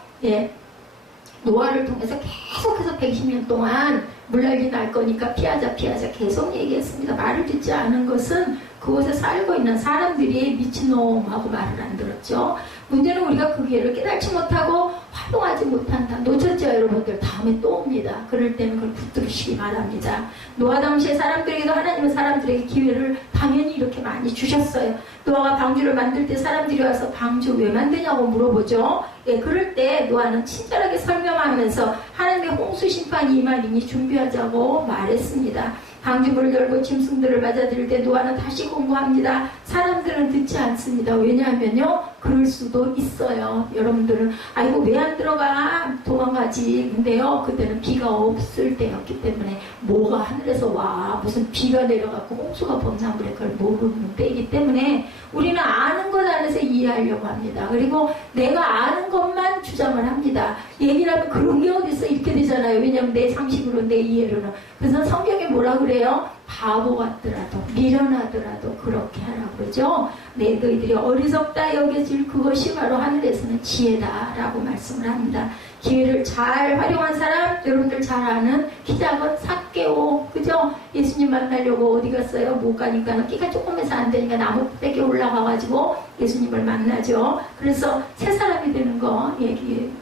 노아를 통해서 계속해서 120년 동안 물난리 날 거니까 피하자 계속 얘기했습니다. 말을 듣지 않은 것은 그곳에 살고 있는 사람들이 미친놈하고 말을 안 들었죠. 문제는 우리가 그 기회를 깨닫지 못하고 활용하지 못한다. 놓쳤죠 여러분들. 다음에 또 옵니다. 그럴 때는 그걸 붙들으시기 바랍니다. 노아 당시의 사람들에게도 하나님은 사람들에게 기회를 당연히 이렇게 많이 주셨어요. 노아가 방주를 만들 때 사람들이 와서 방주 왜 만드냐고 물어보죠. 그럴 때 노아는 친절하게 설명하면서 하나님의 홍수 심판이 임하리니 준비하자고 말했습니다. 방주문을 열고 짐승들을 맞아들일 때 노아는 다시 공고합니다. 사람들은 듣지 않습니다. 왜냐하면요 그럴 수도 있어요. 여러분들은 아이고 왜 안 들어가 도망가지. 근데요 그때는 비가 없을 때였기 때문에 뭐가 하늘에서 와 무슨 비가 내려가고 홍수가 범람을 해 그걸 모르는 때이기 때문에 우리는 아는 것 안에서 이해하려고 합니다. 그리고 내가 아는 것만 주장을 합니다. 얘기를 하면 그런 게 어딨어 이렇게 되잖아요. 왜냐하면 내 상식으로 내 이해로는. 그래서 성경에 뭐라 그래요? 바보 같더라도 미련하더라도 그렇게 하라고 그러죠. 너희들이 어리석다 여겨질 그것이 바로 하늘에서는 지혜다라고 말씀을 합니다. 기회를 잘 활용한 사람 여러분들 잘 아는 키 작은 삭개오 그죠? 예수님 만나려고 어디 갔어요? 못 가니까는 키가 조금해서 안 되니까 나무백에 올라가가지고 예수님을 만나죠. 그래서 새 사람이 되는 거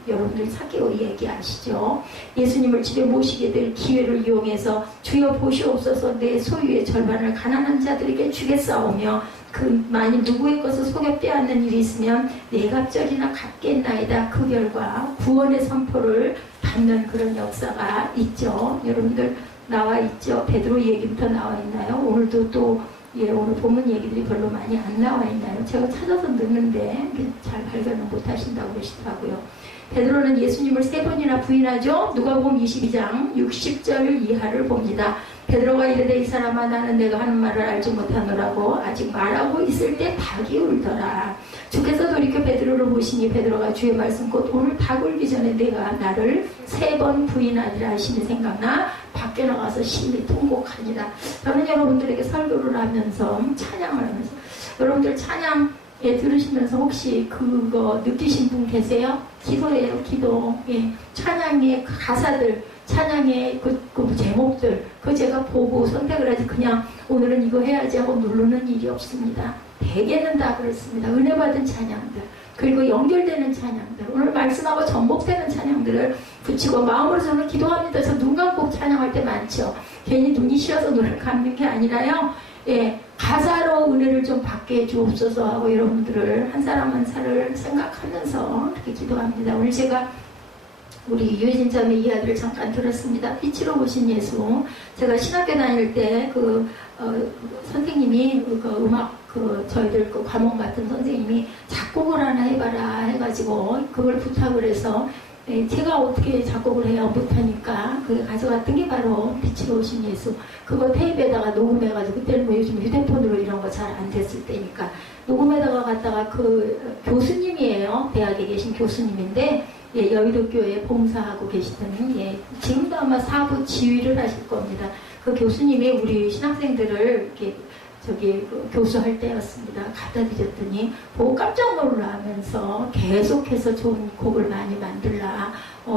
여러분들 삭개오 얘기 아시죠? 예수님을 집에 모시게 될 기회를 이용해서 주여 보시옵소서 내 소유의 절반을 가난한 자들에게 주겠사오며 만일 누구의 것을 속여 빼앗는 일이 있으면 내 갑절이나 갚겠나이다. 그 결과 구원의 선포를 받는 그런 역사가 있죠. 여러분들 나와 있죠. 베드로 얘기부터 나와 있나요? 오늘도 또 오늘 본문 얘기들이 별로 많이 안 나와 있나요? 제가 찾아서 넣는데 잘 발견을 못 하신다고 그러시더라고요. 베드로는 예수님을 3번이나 부인하죠. 누가복음 22장 60절 이하를 봅니다. 베드로가 이르되 이 사람아 나는 내가 하는 말을 알지 못하노라고 아직 말하고 있을 때 닭이 울더라. 주께서 돌이켜 베드로를 보시니 베드로가 주의 말씀 곧 오늘 닭 울기 전에 내가 나를 3번 부인하리라 하시니 생각나 밖에 나가서 심히 통곡하니라. 저는 여러분들에게 설교를 하면서 찬양을 하면서 여러분들 찬양에 들으시면서 혹시 그거 느끼신 분 계세요? 기도예요, 기도. 예. 찬양의 가사들, 찬양의 그 제목들, 그 제가 보고 선택을 하지 그냥 오늘은 이거 해야지 하고 누르는 일이 없습니다. 대개는 다 그렇습니다. 은혜 받은 찬양들, 그리고 연결되는 찬양들, 오늘 말씀하고 접목되는 찬양들을 붙이고 마음으로 저는 기도합니다. 저 눈 감고 찬양할 때 많죠. 괜히 눈이 쉬어서 노래를 감는 게 아니라요. 예, 가사로 은혜를 좀 받게 해주옵소서 하고 여러분들을 한 사람 한 사람을 생각하면서 그렇게 기도합니다. 오늘 제가 우리 유해진 자매 이야기를 잠깐 들었습니다. 빛으로 보신 예수. 제가 신학교 다닐 때 선생님이 음악 저희들 과목 같은 선생님이 작곡을 하나 해봐라 해가지고 그걸 부탁을 해서 제가 어떻게 작곡을 해야 못하니까 그게 가져갔던 게 바로 빛으로 오신 예수. 그거 테이프에다가 녹음해가지고 그때는 뭐 요즘 휴대폰으로 이런 거 잘 안 됐을 때니까 녹음에다가 갖다가 그 교수님이에요. 대학에 계신 교수님인데 예, 여의도교회에 봉사하고 계시던 예, 지금도 아마 사부 지휘를 하실 겁니다. 그 교수님이 우리 신학생들을 이렇게 교수할 때였습니다. 갖다 드렸더니 보고 깜짝 놀라면서 계속해서 좋은 곡을 많이 만들라.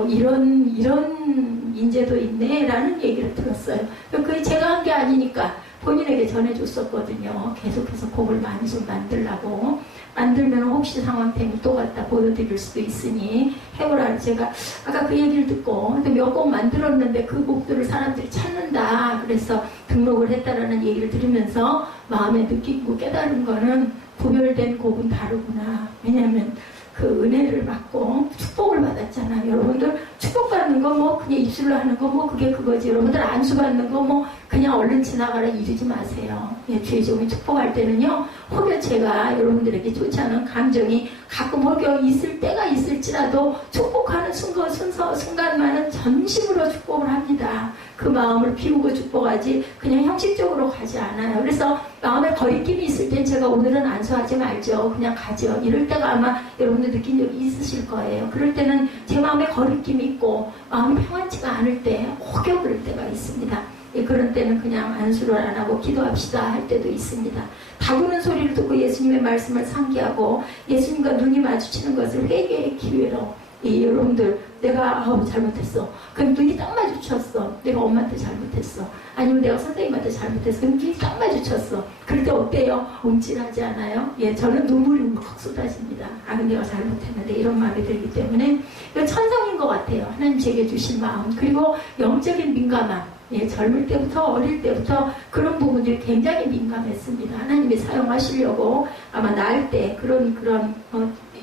이런 인재도 있네 라는 얘기를 들었어요. 그게 제가 한 게 아니니까 본인에게 전해줬었거든요. 계속해서 곡을 많이 좀 만들라고. 만들면 혹시 상황 되면 또 갖다 보여드릴 수도 있으니 해보라. 제가 아까 그 얘기를 듣고 몇 곡 만들었는데 그 곡들을 사람들이 찾는다. 그래서 등록을 했다라는 얘기를 들으면서 마음에 느끼고 깨달은 거는 구별된 곡은 다르구나. 왜냐하면 그 은혜를 받고 축복을 받았잖아요. 여러분들 축복받는 거 뭐 그냥 입술로 하는 거 뭐 그게 그거지. 여러분들 안수받는 거 뭐 그냥 얼른 지나가라 이러지 마세요. 예, 주의 종이 축복할 때는요. 혹여 제가 여러분들에게 좋지 않은 감정이 가끔 혹여 있을 때가 있을지라도 축복하는 순간만은 전심으로 축복을 합니다. 그 마음을 비우고 축복하지 그냥 형식적으로 가지 않아요. 그래서 마음에 거리낌이 있을 땐 제가 오늘은 안수하지 말죠. 그냥 가죠. 이럴 때가 아마 여러분들 느낀 적이 있으실 거예요. 그럴 때는 제 마음에 거리낌이 있고 마음이 평안치가 않을 때 혹여 그럴 때가 있습니다. 예, 그런 때는 그냥 안수를 안 하고 기도합시다 할 때도 있습니다. 다구는 소리를 듣고 예수님의 말씀을 상기하고 예수님과 눈이 마주치는 것을 회개의 기회로 여러분들 내가 잘못했어. 그럼 눈이 딱 마주쳤어. 내가 엄마한테 잘못했어. 아니면 내가 선생님한테 잘못했어. 그럼 눈이 딱 마주쳤어. 그럴 때 어때요? 움찔하지 않아요? 예, 저는 눈물이 울컥 쏟아집니다. 내가 잘못했는데 이런 마음이 들기 때문에 이건 천성인 것 같아요. 하나님 제게 주신 마음. 그리고 영적인 민감함. 예, 젊을 때부터 어릴 때부터 그런 부분들이 굉장히 민감했습니다. 하나님이 사용하시려고 아마 낳을 때 그런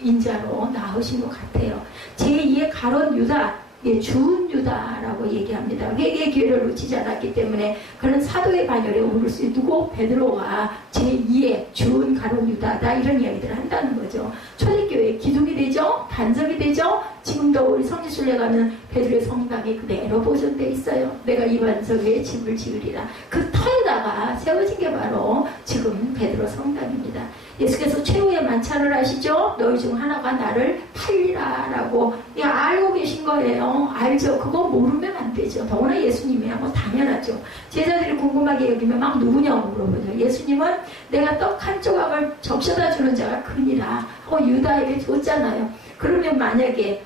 인자로 낳으신 것 같아요. 제2의 가론 유다, 예, 주은 유다라고 얘기합니다. 회개의 기회를 놓치지 않았기 때문에 그런 사도의 반열에 오를 수 있고 베드로가 제2의 주은 가론 유다다 이런 이야기들을 한다는 거죠. 초대교회 기둥이 되죠. 반석이 되죠. 지금도 우리 성지순례 가면 베드로의 성당이 그대로 보존되어 있어요. 내가 이 반석에 집을 지으리라. 그 터에다가 세워진 게 바로 지금 베드로 성당입니다. 예수께서 최후의 만찬을 하시죠. 너희 중 하나가 나를 팔리라 라고 알고 계신 거예요. 알죠. 그거 모르면 안 되죠. 더구나 예수님이야 뭐 당연하죠. 제자들이 궁금하게 여기면 막 누구냐고 물어보죠. 예수님은 내가 떡 한 조각을 적셔다 주는 자가 그니라 하고 유다에게 줬잖아요. 그러면 만약에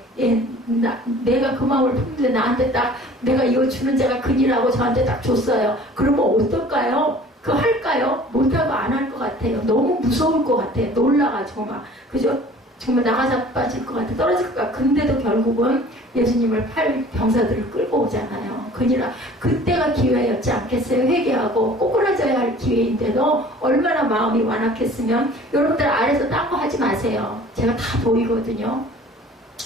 내가 그 마음을 품는데 나한테 딱 내가 이거 주는 자가 그니라고 저한테 딱 줬어요. 그러면 어떨까요? 그거 할까요? 못하고 안 할 것 같아요. 너무 무서울 것 같아요. 놀라가지고 막 그죠? 정말 나가자 빠질 것 같아. 떨어질 것 같아. 근데도 결국은 예수님을 팔 병사들을 끌고 오잖아요. 그니라 그때가 기회였지 않겠어요? 회개하고 꼬꾸라져야 할 기회인데도 얼마나 마음이 완악했으면 여러분들 아래서 딴 거 하지 마세요. 제가 다 보이거든요.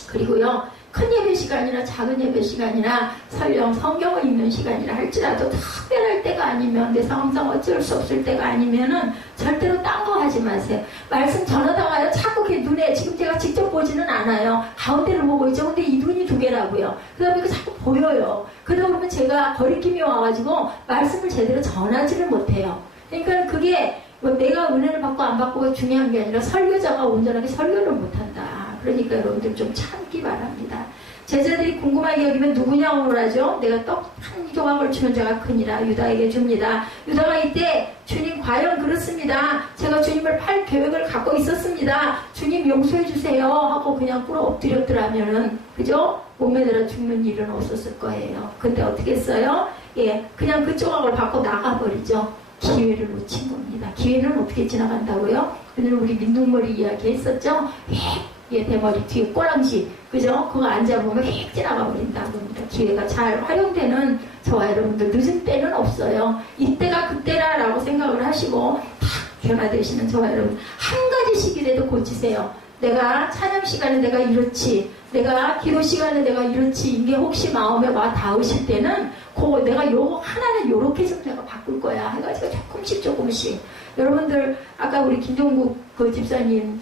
그리고요. 큰 예배 시간이나 작은 예배 시간이나 설령 성경을 읽는 시간이라 할지라도 특별할 때가 아니면 내 상황상 어쩔 수 없을 때가 아니면은 절대로 딴 거 하지 마세요. 말씀 전하다가요 자꾸 이렇게 눈에 지금 제가 직접 보지는 않아요. 가운데를 보고 있죠. 근데 이 눈이 두 개라고요. 그러다 보니까 자꾸 보여요. 그러다 보면 제가 거리낌이 와가지고 말씀을 제대로 전하지를 못해요. 그러니까 그게 뭐 내가 은혜를 받고 안 받고가 중요한 게 아니라 설교자가 온전하게 설교를 못한다. 그러니까 여러분들 좀 참기 바랍니다. 제자들이 궁금하게 여기면 누구냐고 물어죠. 내가 떡 한 조각을 주는 자가 크니라. 유다에게 줍니다. 유다가 이때 주님 과연 그렇습니다. 제가 주님을 팔 계획을 갖고 있었습니다. 주님 용서해 주세요 하고 그냥 꿇어 엎드렸더라면은 그죠? 몸에 들어 죽는 일은 없었을 거예요. 근데 어떻게 했어요? 예, 그냥 그 조각을 받고 나가버리죠. 기회를 놓친 겁니다. 기회는 어떻게 지나간다고요? 오늘 우리 민둥머리 이야기 했었죠? 예, 대머리 뒤에 꼬랑지, 그죠? 그거 앉아보면 휙 지나가 버린다고 합니다. 기회가 잘 활용되는 저와 여러분들 늦은 때는 없어요. 이때가 그때라라고 생각을 하시고 탁 변화되시는 저와 여러분 한 가지 시기라도 고치세요. 내가 찬양 시간에 내가 이렇지, 내가 기도 시간에 내가 이렇지, 이게 혹시 마음에 와 닿으실 때는 그거 내가 요거 하나는 요렇게 좀 내가 바꿀 거야 해가지고 조금씩 여러분들 아까 우리 김종국 그 집사님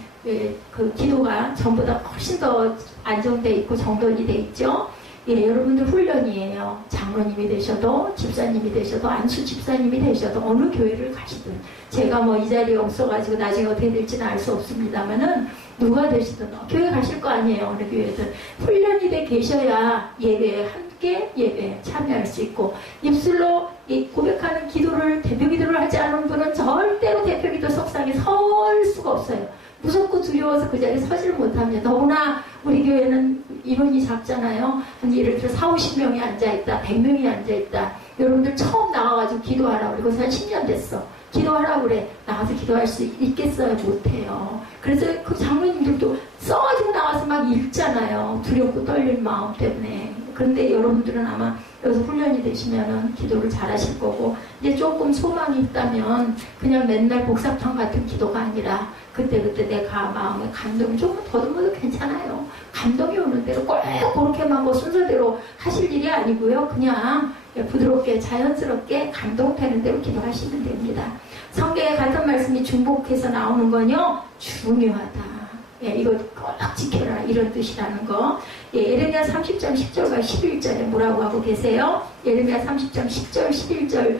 그 기도가 전보다 훨씬 더 안정돼 있고 정돈이 돼 있죠. 예, 여러분들 훈련이에요. 장로님이 되셔도 집사님이 되셔도 안수 집사님이 되셔도 어느 교회를 가시든 제가 뭐 이 자리에 없어가지고 나중에 어떻게 될지는 알 수 없습니다만은 누가 되시든 교회 가실 거 아니에요. 어느 교회든 훈련이 돼 계셔야 예배에 함께 예배에 참여할 수 있고 입술로 고백하는 기도를 대표 기도를 하지 않은 분은 절대로 대표 기도 석상에 설 수가 없어요. 무섭고 두려워서 그 자리에 서지를 못합니다. 더구나 우리 교회는 인원이 작잖아요. 한 예를 들어 40-50명이 앉아있다, 100명이 앉아있다. 여러분들 처음 나와가지고 기도하라 그래. 그래서 한 10년 됐어. 기도하라 그래. 나가서 기도할 수 있겠어요? 못해요. 그래서 그 장로님들도 써가지고 나와서 막 읽잖아요. 두렵고 떨리는 마음 때문에. 그런데 여러분들은 아마 여기서 훈련이 되시면은 기도를 잘 하실 거고, 이제 조금 소망이 있다면 그냥 맨날 복사탕 같은 기도가 아니라 그때 내 마음에 감동이 조금 더듬어도 괜찮아요. 감동이 오는 대로 꼭 그렇게만 뭐 순서대로 하실 일이 아니고요. 그냥 부드럽게 자연스럽게 감동되는 대로 기도하시면 됩니다. 성경에 같은 말씀이 중복해서 나오는 건요, 중요하다. 예, 이거 꼭 지켜라 이런 뜻이라는 거. 예, 예레미야 30장 10절과 11절에 뭐라고 하고 계세요? 예레미야 30장 10절 11절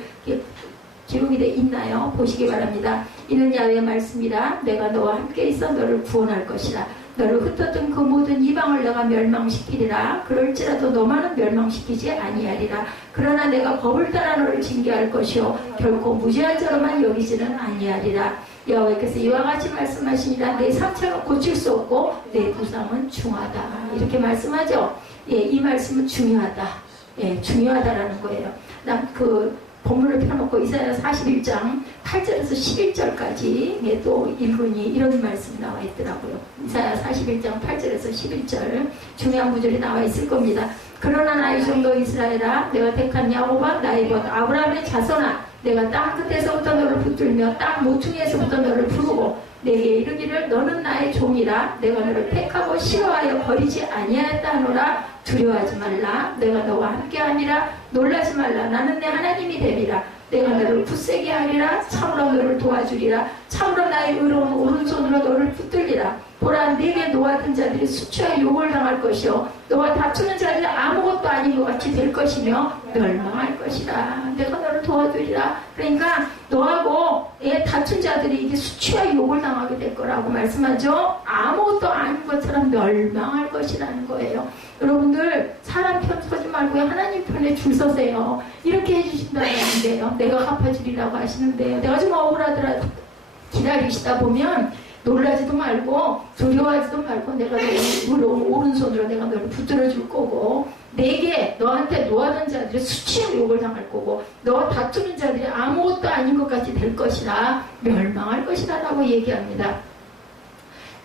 기록이 돼 있나요? 보시기 바랍니다. 이는 야훼의 말씀이라. 내가 너와 함께 있어 너를 구원할 것이라. 너를 흩었던 그 모든 이방을 내가 멸망시키리라. 그럴지라도 너만은 멸망시키지 아니하리라. 그러나 내가 법을 따라 너를 징계할 것이요 결코 무죄한 자로만 여기지는 아니하리라. 여호와께서 이와 같이 말씀하시니라. 내 상처는 고칠 수 없고 내 부상은 중하다. 이렇게 말씀하죠. 예, 이 말씀은 중요하다. 예, 중요하다라는 거예요. 난 그 본문을 펴놓고 이사야 41장 8절에서 11절까지 예, 또 일본이 이런 말씀이 나와 있더라고요. 이사야 41장 8절에서 11절 중요한 구절이 나와 있을 겁니다. 그러나 나의 종도 이스라엘아, 내가 택한 야곱아, 나의 것 아브라함의 자손아, 내가 땅 끝에서부터 너를 붙들며 땅 모퉁이에서부터 너를 부르고 내게 이르기를 너는 나의 종이라. 내가 너를 택하고 싫어하여 버리지 아니하였다 하노라. 두려워하지 말라. 내가 너와 함께함이라. 놀라지 말라. 나는 내 하나님이 되리라. 내가 너를 굳세게 하리라. 참으로 너를 도와주리라. 참으로 나의 의로운 오른손으로 너를 붙들리라. 보라, 네게 놓아든 자들이 수치와 욕을 당할 것이요 너와 다투는 자들이 아무것도 아닌 것 같이 될 것이며 멸망할 것이라. 내가 너를 도와주리라. 그러니까 너하고 다툰 자들이 이게 수치와 욕을 당하게 될 거라고 말씀하죠. 아무것도 아닌 것처럼 멸망할 것이라는 거예요. 여러분들 사람 편 서지 말고 하나님 편에 줄 서세요. 이렇게 해주신다는 건데요. 내가 갚아주리라고 하시는데요. 내가 좀 억울하더라도 기다리시다 보면 놀라지도 말고 두려워하지도 말고 내가 너를 오른손으로 내가 너를 붙들어 줄 거고, 내게 너한테 놓아던 자들이 수치의 욕을 당할 거고, 너와 다투는 자들이 아무것도 아닌 것 같이 될 것이라 멸망할 것이라 라고 얘기합니다.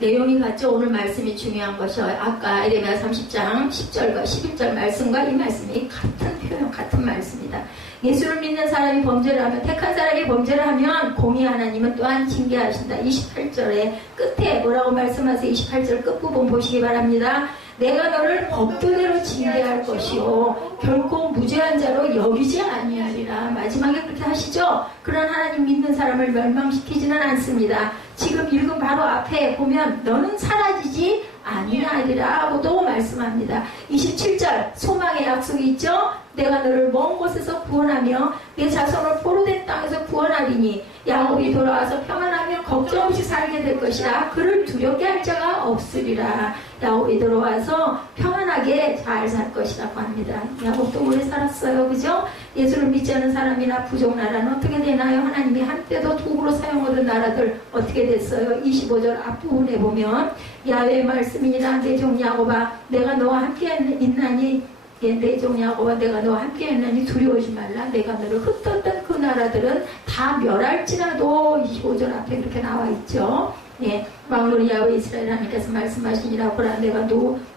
내용이 같죠? 오늘 말씀이 중요한 것이요. 아까 예레미야 30장 10절과 11절 말씀과 이 말씀이 같은 표현, 같은 말씀이다. 예수를 믿는 사람이 범죄를 하면, 택한 사람이 범죄를 하면 공의 하나님은 또한 징계하신다. 28절에 끝에 뭐라고 말씀하세요? 28절 끝부분 보시기 바랍니다. 내가 너를 법도대로 징계할 것이요 결코 무죄한 자로 여기지 아니하리라. 마지막에 그렇게 하시죠. 그런 하나님 믿는 사람을 멸망시키지는 않습니다. 지금 읽은 바로 앞에 보면 너는 사라지지 아니하리라 하고도 말씀합니다. 27절 소망의 약속이 있죠. 내가 너를 먼 곳에서 구원하며 내 자손을 포로된 땅에서 구원하리니 야곱이 돌아와서 평안하며 걱정 없이 살게 될 것이라. 그를 두렵게 할 자가 없으리라. 야곱이 돌아와서 평안하게 잘 살 것이라고 합니다. 야곱도 오래 살았어요. 그죠? 예수를 믿지 않은 사람이나 부족 나라는 어떻게 되나요? 하나님이 한때도 도구로 사용하던 나라들 어떻게 됐어요? 25절 앞부분에 보면 야훼의 말씀이니라. 내 종 야곱아 내가 너와 함께 있나니 내 종 야곱아 내가 너와 함께 있나니 두려워하지 말라. 내가 너를 흩었던 그 나라들은 다 멸할지라도. 25절 앞에 그렇게 나와 있죠. 예, 망노는 야훼 이스라엘 하나님께서 말씀하시니라. 보라 내가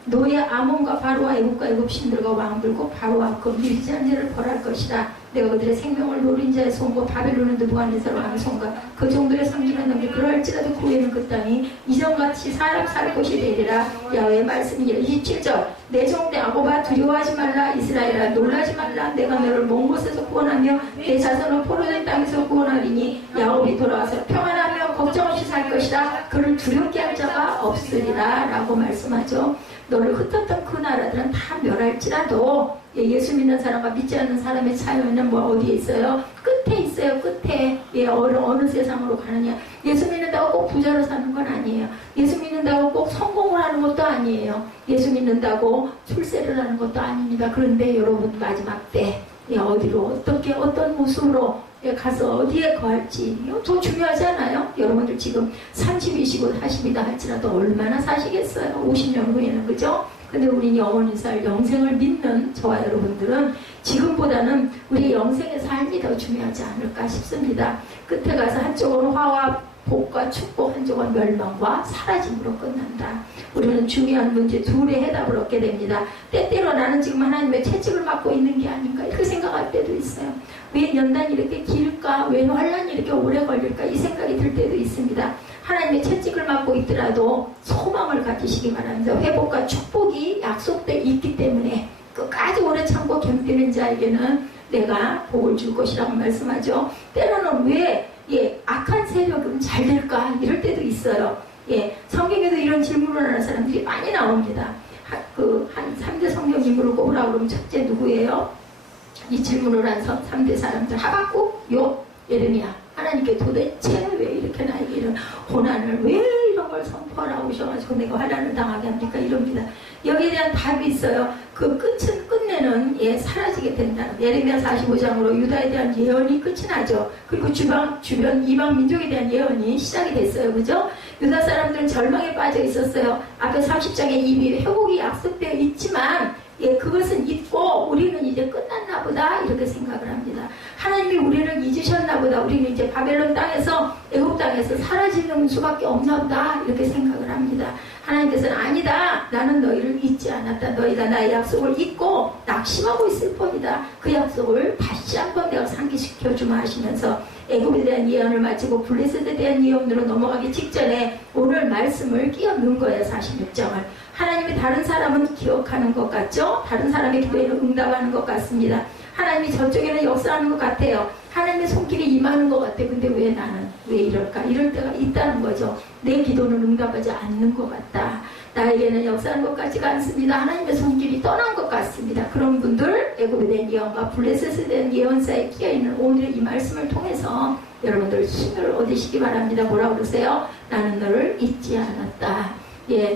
노의 아몬과 바로와 애국과 애굽 신들과 왕들과 바로와 그 미르지한 자를 벌할 것이라. 내가 그들의 생명을 노린 자의 손과 바벨론의 느부갓네살 왕의 손과 그 정도의 성질한 놈이 그럴지라도 그 후에는 그 땅이 이전같이 사람 살 곳이 되리라. 야훼의 말씀이니라. 27절 내 종 야곱아 두려워하지 말라. 이스라엘아 놀라지 말라. 내가 너를 먼 곳에서 구원하며 내 자손을 포로된 땅에서 구원하리니 야곱이 돌아와서 평안하며 걱정 없이 살 것이라. 그를 두렵게 할 자가 없으리라 라고 말씀하죠. 너를 흩었던 그 나라들은 다 멸할지라도. 예수 믿는 사람과 믿지 않는 사람의 차이는 뭐 어디에 있어요? 끝에 있어요. 끝에. 예, 어느 세상으로 가느냐. 예수 믿는다고 꼭 부자로 사는 건 아니에요. 예수 믿는다고 꼭 성공을 하는 것도 아니에요. 예수 믿는다고 출세를 하는 것도 아닙니다. 그런데 여러분 마지막 때 어디로 어떤 모습으로 가서 어디에 거할지 더 중요하지 않아요? 여러분들 지금 30이시고 40이다 할지라도 얼마나 사시겠어요? 50년 후에는. 그죠? 근데 우리 영원히 살 영생을 믿는 저와 여러분들은 지금보다는 우리 영생의 삶이 더 중요하지 않을까 싶습니다. 끝에 가서 한쪽은 화와 복과 축복, 한쪽은 멸망과 사라짐으로 끝난다. 우리는 중요한 문제 둘의 해답을 얻게 됩니다. 때때로 나는 지금 하나님의 채찍을 맡고 있는 게 아닌가 이렇게 생각할 때도 있어요. 왜 연단이 이렇게 길까? 왜 환란이 이렇게 오래 걸릴까? 이 생각이 들 때도 있습니다. 하나님의 채찍을 맡고 있더라도 소망을 가지시기 바랍니다. 회복과 축복이 약속되어 있기 때문에 끝까지 오래 참고 견디는 자에게는 내가 복을 줄 것이라고 말씀하죠. 때로는 왜 악한 세력은 잘 될까? 이럴 때도 있어요. 성경에도 이런 질문을 하는 사람들이 많이 나옵니다. 한 3대 성경 인물을 꼽으라고 그러면 첫째 누구예요? 이 질문을 한 3대 사람들. 하박국, 욥, 예레미야. 하나님께 도대체 왜 이렇게 나에게 이런 고난을, 왜 이런 걸 선포하라고 오셔가지고 내가 환난을 당하게 합니까? 이럽니다. 여기에 대한 답이 있어요. 그 끝내는 사라지게 된다. 예레미야 45장으로 유다에 대한 예언이 끝이 나죠. 그리고 주변 이방 민족에 대한 예언이 시작이 됐어요. 그죠? 유다 사람들은 절망에 빠져 있었어요. 앞에 30장에 이미 회복이 약속되어 있지만 그것은 잊고 우리는 이제 끝났나 보다 이렇게 생각을 합니다. 하나님이 우리를 잊으셨나 보다. 우리는 이제 바벨론 땅에서 애굽 땅에서 사라지는 수밖에 없나 보다 이렇게 생각을 합니다. 하나님께서는 아니다. 나는 너희를 잊지 않았다. 너희가 나의 약속을 잊고 낙심하고 있을 뿐이다. 그 약속을 다시 한번 내가 상기시켜주마 하시면서 애굽에 대한 예언을 마치고 블레셋에 대한 예언으로 넘어가기 직전에 오늘 말씀을 끼워 넣은 거예요. 46장을. 하나님이 다른 사람은 기억하는 것 같죠? 다른 사람의 기도에는 응답하는 것 같습니다. 하나님이 저쪽에는 역사하는 것 같아요. 하나님의 손길이 임하는 것 같아요. 근데 왜 나는 왜 이럴까? 이럴 때가 있다는 거죠. 내 기도는 응답하지 않는 것 같다. 나에게는 역사하는 것 같지가 않습니다. 하나님의 손길이 떠난 것 같습니다. 그런 분들 애굽에 대한 예언과 블레셋에 대한 예언사에 끼어있는 오늘 이 말씀을 통해서 여러분들 힘을 얻으시기 바랍니다. 뭐라 그러세요? 나는 너를 잊지 않았다.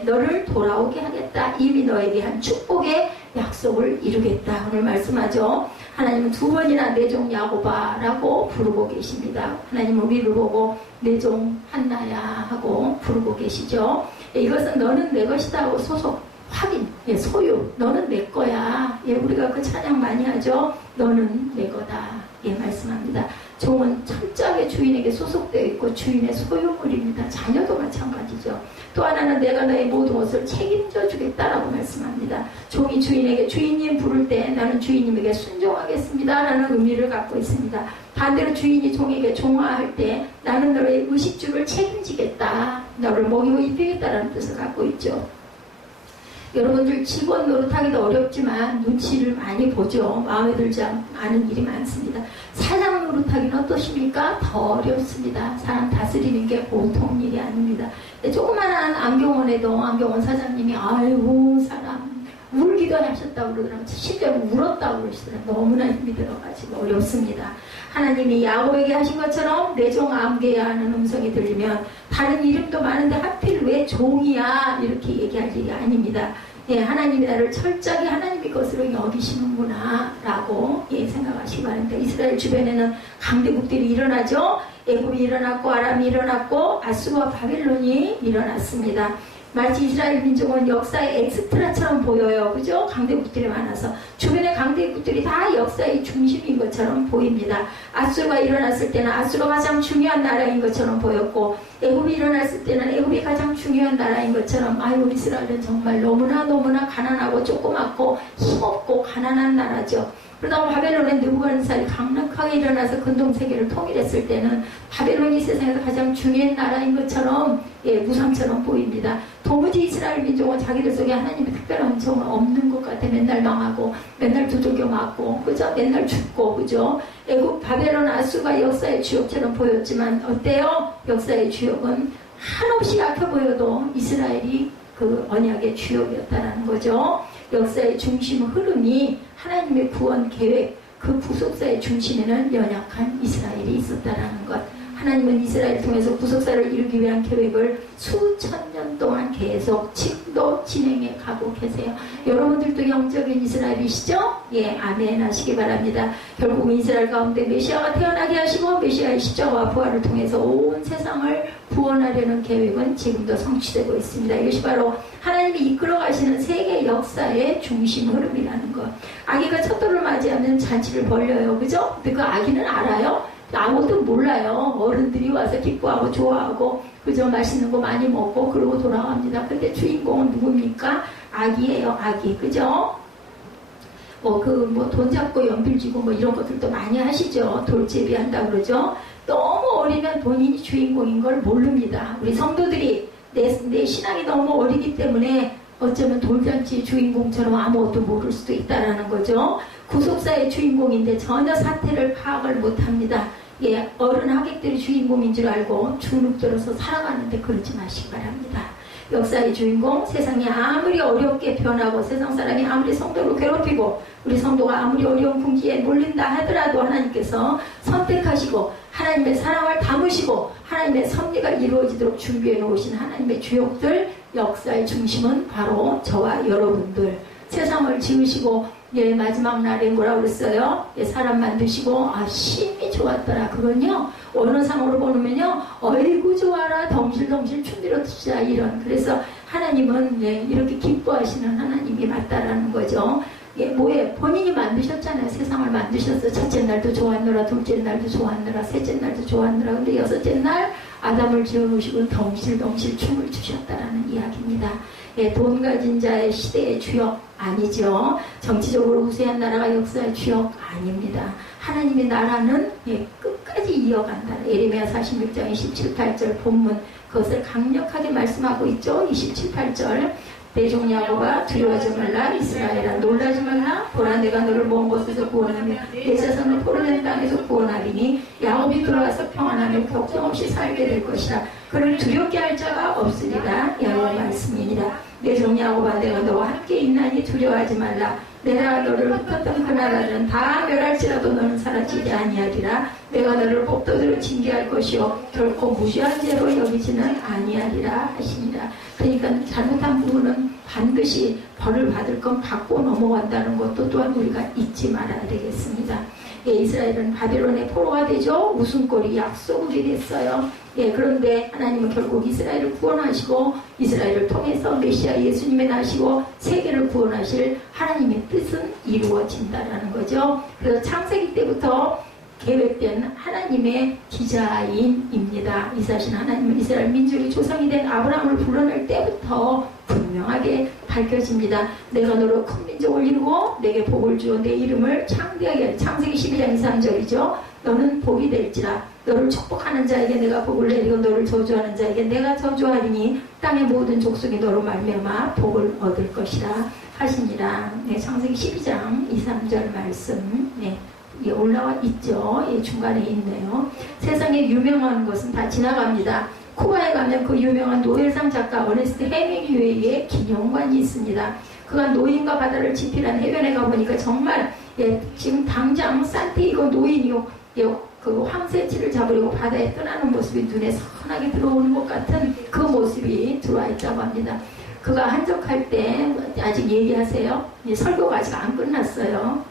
너를 돌아오게 하겠다. 이미 너에게 한 축복의 약속을 이루겠다. 오늘 말씀하죠. 하나님은 두 번이나 내 종 야곱아라고 부르고 계십니다. 하나님은 우리를 보고 내 종 한나야 하고 부르고 계시죠. 이것은 너는 내 것이다 하고 소속 확인, 소유, 너는 내 거야. 우리가 그 찬양 많이 하죠. 너는 내 거다. 말씀합니다. 종은 철저하게 주인에게 소속되어 있고 주인의 소유물입니다. 자녀도 마찬가지죠. 또 하나는 내가 너의 모든 것을 책임져 주겠다라고 말씀합니다. 종이 주인에게 주인님 부를 때 나는 주인님에게 순종하겠습니다 라는 의미를 갖고 있습니다. 반대로 주인이 종에게 종화할 때 나는 너의 의식주를 책임지겠다, 너를 먹이고 입히겠다라는 뜻을 갖고 있죠. 여러분들 직원 노릇하기도 어렵지만 눈치를 많이 보죠. 마음에 들지 않은 일이 많습니다. 사장 노릇하기는 어떠십니까? 더 어렵습니다. 사람 다스리는 게 보통 일이 아닙니다. 조그만한 안경원에도 안경원 사장님이 아이고 사람 울기도 하셨다고 그러더라고요. 실제로 울었다고 그러시더라고요. 너무나 힘이 들어가지고 어렵습니다. 하나님이 야곱에게 하신 것처럼 내 종 암개야 하는 음성이 들리면 다른 이름도 많은데 하필 왜 종이야 이렇게 얘기할 일이 아닙니다. 예, 하나님이 나를 철저하게 하나님의 것으로 여기시는구나 라고 생각하시기 바랍니다. 이스라엘 주변에는 강대국들이 일어나죠. 애굽이 일어났고 아람이 일어났고 아수르와 바벨론이 일어났습니다. 마치 이스라엘 민족은 역사의 엑스트라처럼 보여요. 그죠? 강대국들이 많아서 주변의 강대국들이 다 역사의 중심인 것처럼 보입니다. 아수르가 일어났을 때는 아수르가 가장 중요한 나라인 것처럼 보였고 애굽이 일어났을 때는 애굽이 가장 중요한 나라인 것처럼 아유 이스라엘은 정말 너무나 가난하고 조그맣고 힘없고 가난한 나라죠. 그러다가 바벨론의 느부갓네살이 강력하게 일어나서 근동세계를 통일했을 때는 바벨론이 세상에서 가장 중요한 나라인 것처럼 무상처럼 보입니다. 도무지 이스라엘 민족은 자기들 속에 하나님의 특별한 은총은 없는 것 같아. 맨날 망하고 맨날 두들겨 맞고 그죠? 맨날 죽고 그죠? 애굽 바벨론 아수가 역사의 주역처럼 보였지만 어때요? 역사의 주역은 한없이 약해 보여도 이스라엘이 그 언약의 주역이었다는 거죠. 역사의 중심 흐름이 하나님의 구원 계획, 그 구속사의 중심에는 연약한 이스라엘이 있었다는 것. 하나님은 이스라엘을 통해서 구속사를 이루기 위한 계획을 수천 년 동안 계속 지금도 진행해 가고 계세요. 여러분들도 영적인 이스라엘이시죠? 예, 아멘 하시기 바랍니다. 결국은 이스라엘 가운데 메시아가 태어나게 하시고 메시아의 십자가와 부활을 통해서 온 세상을 구원하려는 계획은 지금도 성취되고 있습니다. 이것이 바로 하나님이 이끌어 가시는 세계 역사의 중심 흐름이라는 것. 아기가 첫돌을 맞이하면 잔치를 벌려요. 그죠? 근데 그 아기는 알아요? 아무것도 몰라요. 어른들이 와서 기뻐하고 좋아하고 그저 맛있는 거 많이 먹고 그러고 돌아갑니다. 근데 주인공은 누굽니까? 아기예요. 아기. 그죠? 돈 잡고 연필 쥐고 이런 것들도 많이 하시죠. 돌제비 한다고 그러죠. 너무 어리면 본인이 주인공인 걸 모릅니다. 우리 성도들이 내 신앙이 너무 어리기 때문에 어쩌면 돌잔치 주인공처럼 아무것도 모를 수도 있다라는 거죠. 구속사의 주인공인데 전혀 사태를 파악을 못합니다. 예, 어른 하객들이 주인공인 줄 알고 주눅 들어서 살아가는데 그러지 마시기 바랍니다. 역사의 주인공, 세상이 아무리 어렵게 변하고 세상 사람이 아무리 성도를 괴롭히고 우리 성도가 아무리 어려운 궁지에 몰린다 하더라도 하나님께서 선택하시고 하나님의 사랑을 담으시고 하나님의 섭리가 이루어지도록 준비해 놓으신 하나님의 주역들, 역사의 중심은 바로 저와 여러분들. 세상을 지으시고 마지막 날에 뭐라고 그랬어요? 사람 만드시고 심이 좋았더라. 그건요 어느 상으로 보면요 어이구 좋아라 덩실덩실 춤들어 추자 이런. 그래서 하나님은 이렇게 기뻐하시는 하나님이 맞다라는 거죠. 뭐에 본인이 만드셨잖아요. 세상을 만드셔서 첫째 날도 좋았노라, 둘째 날도 좋았노라, 셋째 날도 좋았노라. 근데 여섯째 날 아담을 지어놓으시고 덩실덩실 춤을 추셨다라는 이야기입니다. 돈 가진 자의 시대의 주역 아니죠. 정치적으로 우세한 나라가 역사의 주역 아닙니다. 하나님의 나라는 끝까지 이어간다. 예레미야 46장 27, 8절 본문 그것을 강력하게 말씀하고 있죠. 27, 8절 내 종 야곱아 두려워하지 말라. 이스라엘아 놀라지 말라. 보라 내가 너를 먼 곳에서 구원하며 내 자손을 포로된 땅에서 구원하리니 야곱이 돌아와서 평안하며 걱정 없이 살게 될 것이라. 그를 두렵게 할 자가 없으리라. 여호와의 말씀이니라. 내 종 야곱아 내가 너와 함께 있나니 두려워하지 말라. 내가 너를 흩었던 그 나라는 다 멸할지라도 너는 사라지지 아니하리라. 내가 너를 뽑도대로 징계할 것이요 결코 무시한 죄로 여기지는 아니하리라 하시니라. 그러니까 잘못한 부분은 반드시 벌을 받을 건 받고 넘어간다는 것도 또한 우리가 잊지 말아야 되겠습니다. 이스라엘은 바벨론의 포로가 되죠. 웃음거리 약소국이 됐어요. 그런데 하나님은 결국 이스라엘을 구원하시고 이스라엘을 통해서 메시아 예수님을 나시고 세계를 구원하실 하나님의 뜻은 이루어진다라는 거죠. 그래서 창세기 때부터 계획된 하나님의 기자인입니다. 이사신 하나님은 이스라엘 민족의 조상이 된 아브라함을 불러낼 때부터 분명하게 밝혀집니다. 내가 너로 큰 민족을 이루고 내게 복을 주어 내 이름을 창대하게 창세기 12장 2, 3절이죠. 너는 복이 될지라. 너를 축복하는 자에게 내가 복을 내리고 너를 저주하는 자에게 내가 저주하리니 땅의 모든 족속이 너로 말미암아 복을 얻을 것이라 하시니라. 네, 창세기 12장 2, 3절 말씀. 네. 예, 올라와 있죠. 예, 중간에 있네요. 세상에 유명한 것은 다 지나갑니다. 쿠바에 가면 그 유명한 노벨상 작가 어네스트 헤밍웨이의 기념관이 있습니다. 그가 노인과 바다를 지필한 해변에 가보니까 정말 예, 지금 당장 산티아고 노인이 예, 그 황새치를 잡으려고 바다에 떠나는 모습이 눈에 선하게 들어오는 것 같은 그 모습이 들어와 있다고 합니다. 그가 한적할 때 아직 얘기하세요. 예, 설교가 아직 안 끝났어요.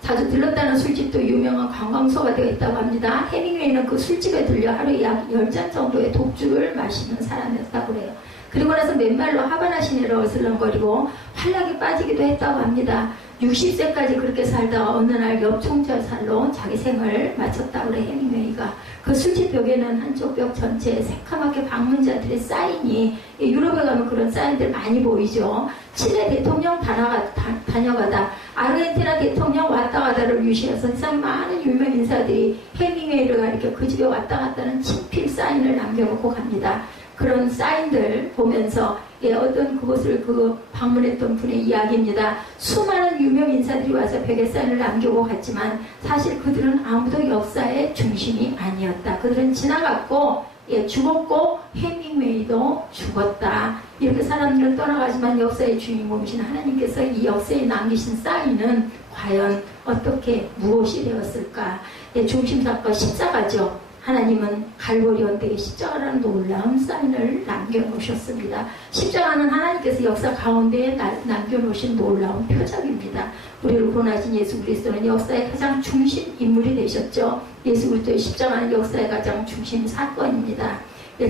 자주 들렀다는 술집도 유명한 관광소가 되어 있다고 합니다. 헤밍웨이는 그 술집에 들려 하루에 약 10잔 정도의 독주를 마시는 사람이었다고 그래요. 그리고 나서 맨발로 하바나 시내를 어슬렁거리고 환락에 빠지기도 했다고 합니다. 60세까지 그렇게 살다가 어느 날 엽총절살로 자기 생을 마쳤다고 그래. 헤밍웨이가 그 술집 벽에는 한쪽 벽 전체에 새카맣게 방문자들의 사인이, 유럽에 가면 그런 사인들 많이 보이죠. 칠레 대통령 다녀가다, 아르헨티나 대통령 왔다 가다를 유시해서 세상 많은 유명 인사들이 헤밍웨이를 가리켜 그 집에 왔다 갔다는 친필 사인을 남겨놓고 갑니다. 그런 사인들 보면서 예, 어떤 그곳을 방문했던 분의 이야기입니다. 수많은 유명 인사들이 와서 벽에 사인을 남기고 갔지만 사실 그들은 아무도 역사의 중심이 아니었다. 그들은 지나갔고 예, 죽었고 헤밍웨이도 죽었다. 이렇게 사람들은 떠나가지만 역사의 주인공이신 하나님께서 이 역사에 남기신 사인은 과연 어떻게 무엇이 되었을까? 예, 중심사건 십자가죠. 하나님은 갈보리 언덕에 십자가라는 놀라운 사인을 남겨놓으셨습니다. 십자가는 하나님께서 역사 가운데에 남겨놓으신 놀라운 표적입니다. 우리를 구원하신 예수 그리스도는 역사의 가장 중심 인물이 되셨죠. 예수 그리스도의 십자가는 역사의 가장 중심 사건입니다.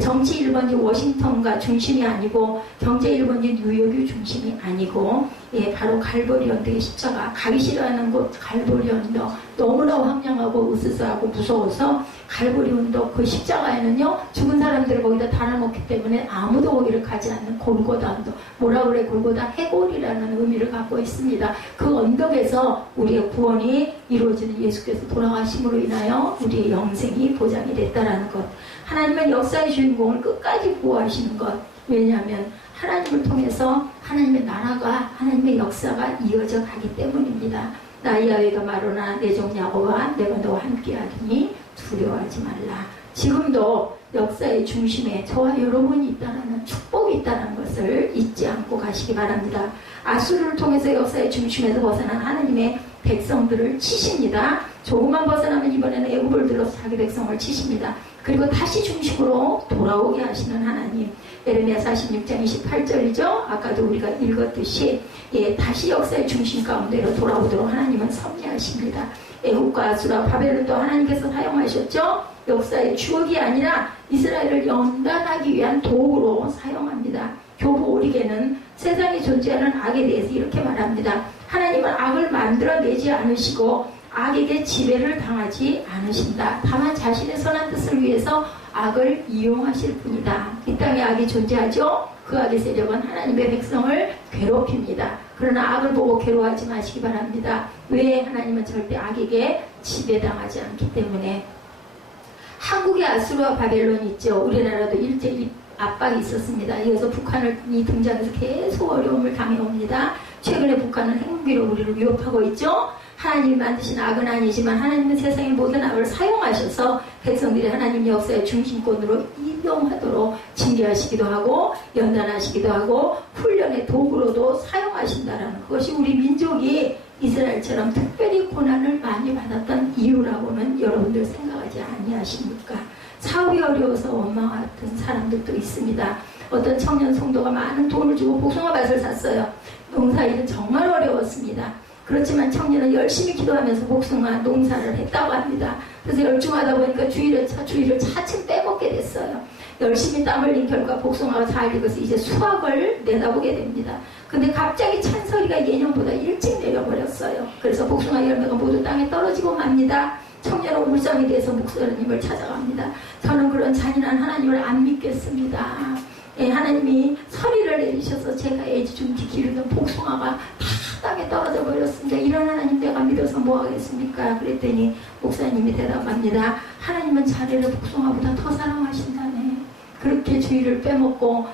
정치 1번지 워싱턴가 중심이 아니고 경제 1번지 뉴욕이 중심이 아니고 바로 갈보리 언덕의 십자가, 가기 싫어하는 곳 갈보리 언덕, 너무나 황량하고 으스스하고 무서워서 갈보리 언덕 그 십자가에는요 죽은 사람들을 거기다 달아놓기 때문에 아무도 거기를 가지 않는 골고다 언덕, 뭐라 그래, 골고다 해골이라는 의미를 갖고 있습니다. 그 언덕에서 우리의 구원이 이루어지는 예수께서 돌아가심으로 인하여 우리의 영생이 보장이 됐다라는 것. 하나님은 역사의 주인공을 끝까지 보호하시는 것. 왜냐하면 하나님을 통해서 하나님의 나라가, 하나님의 역사가 이어져 가기 때문입니다. 나 야훼가 마로나 내 종 야곱아 내가 너와 함께하리니 두려워하지 말라. 지금도 역사의 중심에 저와 여러분이 있다는 축복이 있다는 것을 잊지 않고 가시기 바랍니다. 아수르를 통해서 역사의 중심에서 벗어난 하나님의 백성들을 치십니다. 조금만 벗어나면 이번에는 애굽을 들어서 자기 백성을 치십니다. 그리고 다시 중심으로 돌아오게 하시는 하나님. 에레미야 46장 28절이죠. 아까도 우리가 읽었듯이 다시 역사의 중심 가운데로 돌아오도록 하나님은 섭리하십니다. 애국과 아수라, 바벨론도 하나님께서 사용하셨죠. 역사의 추억이 아니라 이스라엘을 연단하기 위한 도구로 사용합니다. 교부 오리게는 세상에 존재하는 악에 대해서 이렇게 말합니다. 하나님은 악을 만들어내지 않으시고 악에게 지배를 당하지 않으신다. 다만 자신의 선한 뜻을 위해서 악을 이용하실 뿐이다. 이 땅에 악이 존재하죠. 그 악의 세력은 하나님의 백성을 괴롭힙니다. 그러나 악을 보고 괴로워하지 마시기 바랍니다. 왜? 하나님은 절대 악에게 지배당하지 않기 때문에. 한국에 아수르와 바벨론이 있죠. 우리나라도 일제히 압박이 있었습니다. 이어서 북한이 등장해서 계속 어려움을 당해옵니다. 최근에 북한은 핵무기로 우리를 위협하고 있죠. 하나님이 만드신 악은 아니지만 하나님은 세상의 모든 악을 사용하셔서 백성들이 하나님 역사의 중심권으로 이용하도록 징계하시기도 하고 연단하시기도 하고 훈련의 도구로도 사용하신다는 그것이 우리 민족이 이스라엘처럼 특별히 고난을 많이 받았던 이유라고는 여러분들 생각하지 아니하십니까? 사업이 어려워서 원망했던 사람들도 있습니다. 어떤 청년 성도가 많은 돈을 주고 복숭아밭을 샀어요. 농사일은 정말 어려웠습니다. 그렇지만 청년은 열심히 기도하면서 복숭아 농사를 했다고 합니다. 그래서 열중하다 보니까 주일을 차츰 빼먹게 됐어요. 열심히 땀 흘린 결과 복숭아가 잘 익어서 이제 수확을 내다보게 됩니다. 근데 갑자기 찬소리가 예년보다 일찍 내려버렸어요. 그래서 복숭아 열매가 모두 땅에 떨어지고 맙니다. 청년은 울상이 돼서 목사님을 찾아갑니다. 저는 그런 잔인한 하나님을 안 믿겠습니다. 하나님이 서리를 내리셔서 제가 애지중지 기르던 복숭아가 다 땅에 떨어져 버렸습니다. 이런 하나님 내가 믿을 믿어서 뭐 하겠습니까? 그랬더니 목사님이 대답합니다. 하나님은 자네를 복숭아보다 더 사랑하신다네. 그렇게 주의를 빼먹고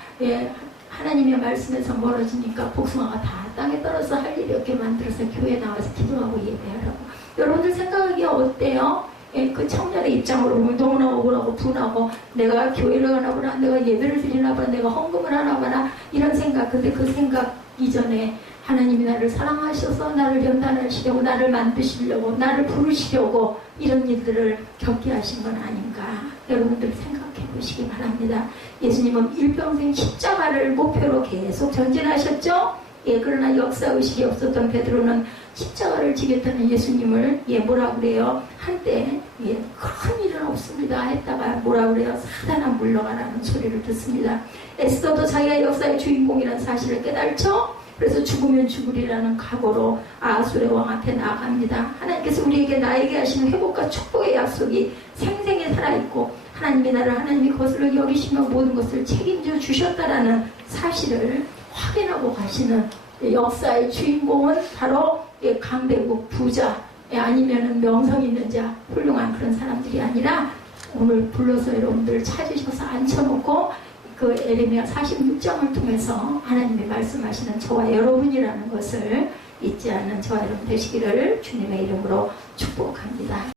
하나님의 말씀에서 멀어지니까 복숭아가 다 땅에 떨어져 할 일이 없게 만들어서 교회에 나와서 기도하고 예배하라고. 여러분들 생각하기에 어때요? 그 청년의 입장으로 보면 너무나 억울하고 분하고, 내가 교회를 가나 보나, 내가 예배를 드리나 보나, 내가 헌금을 하나 보나, 이런 생각. 근데 그 생각 이전에 하나님이 나를 사랑하셔서 나를 연단하시려고, 나를 만드시려고, 나를 부르시려고 이런 일들을 겪게 하신 건 아닌가. 여러분들 생각해 보시기 바랍니다. 예수님은 일평생 십자가를 목표로 계속 전진하셨죠? 그러나 역사의식이 없었던 베드로는 십자가를 지겠다는 예수님을 뭐라 그래요? 한때 큰 일은 없습니다 했다가 뭐라 그래요? 사단아 물러가라는 소리를 듣습니다. 에스더도 자기가 역사의 주인공이라는 사실을 깨달죠? 그래서 죽으면 죽으리라는 각오로 아수르의 왕한테 나아갑니다. 하나님께서 우리에게 나에게 하시는 회복과 축복의 약속이 생생히 살아있고, 하나님의 나를 하나님이 거슬러 여기시며 모든 것을 책임져 주셨다라는 사실을 확인하고 가시는 역사의 주인공은 바로 강대국 부자, 아니면은 명성 있는 자, 훌륭한 그런 사람들이 아니라, 오늘 불러서 여러분들 찾으셔서 앉혀놓고 그 에레미야 46장을 통해서 하나님이 말씀하시는 저와 여러분이라는 것을 잊지 않는 저와 여러분 되시기를 주님의 이름으로 축복합니다.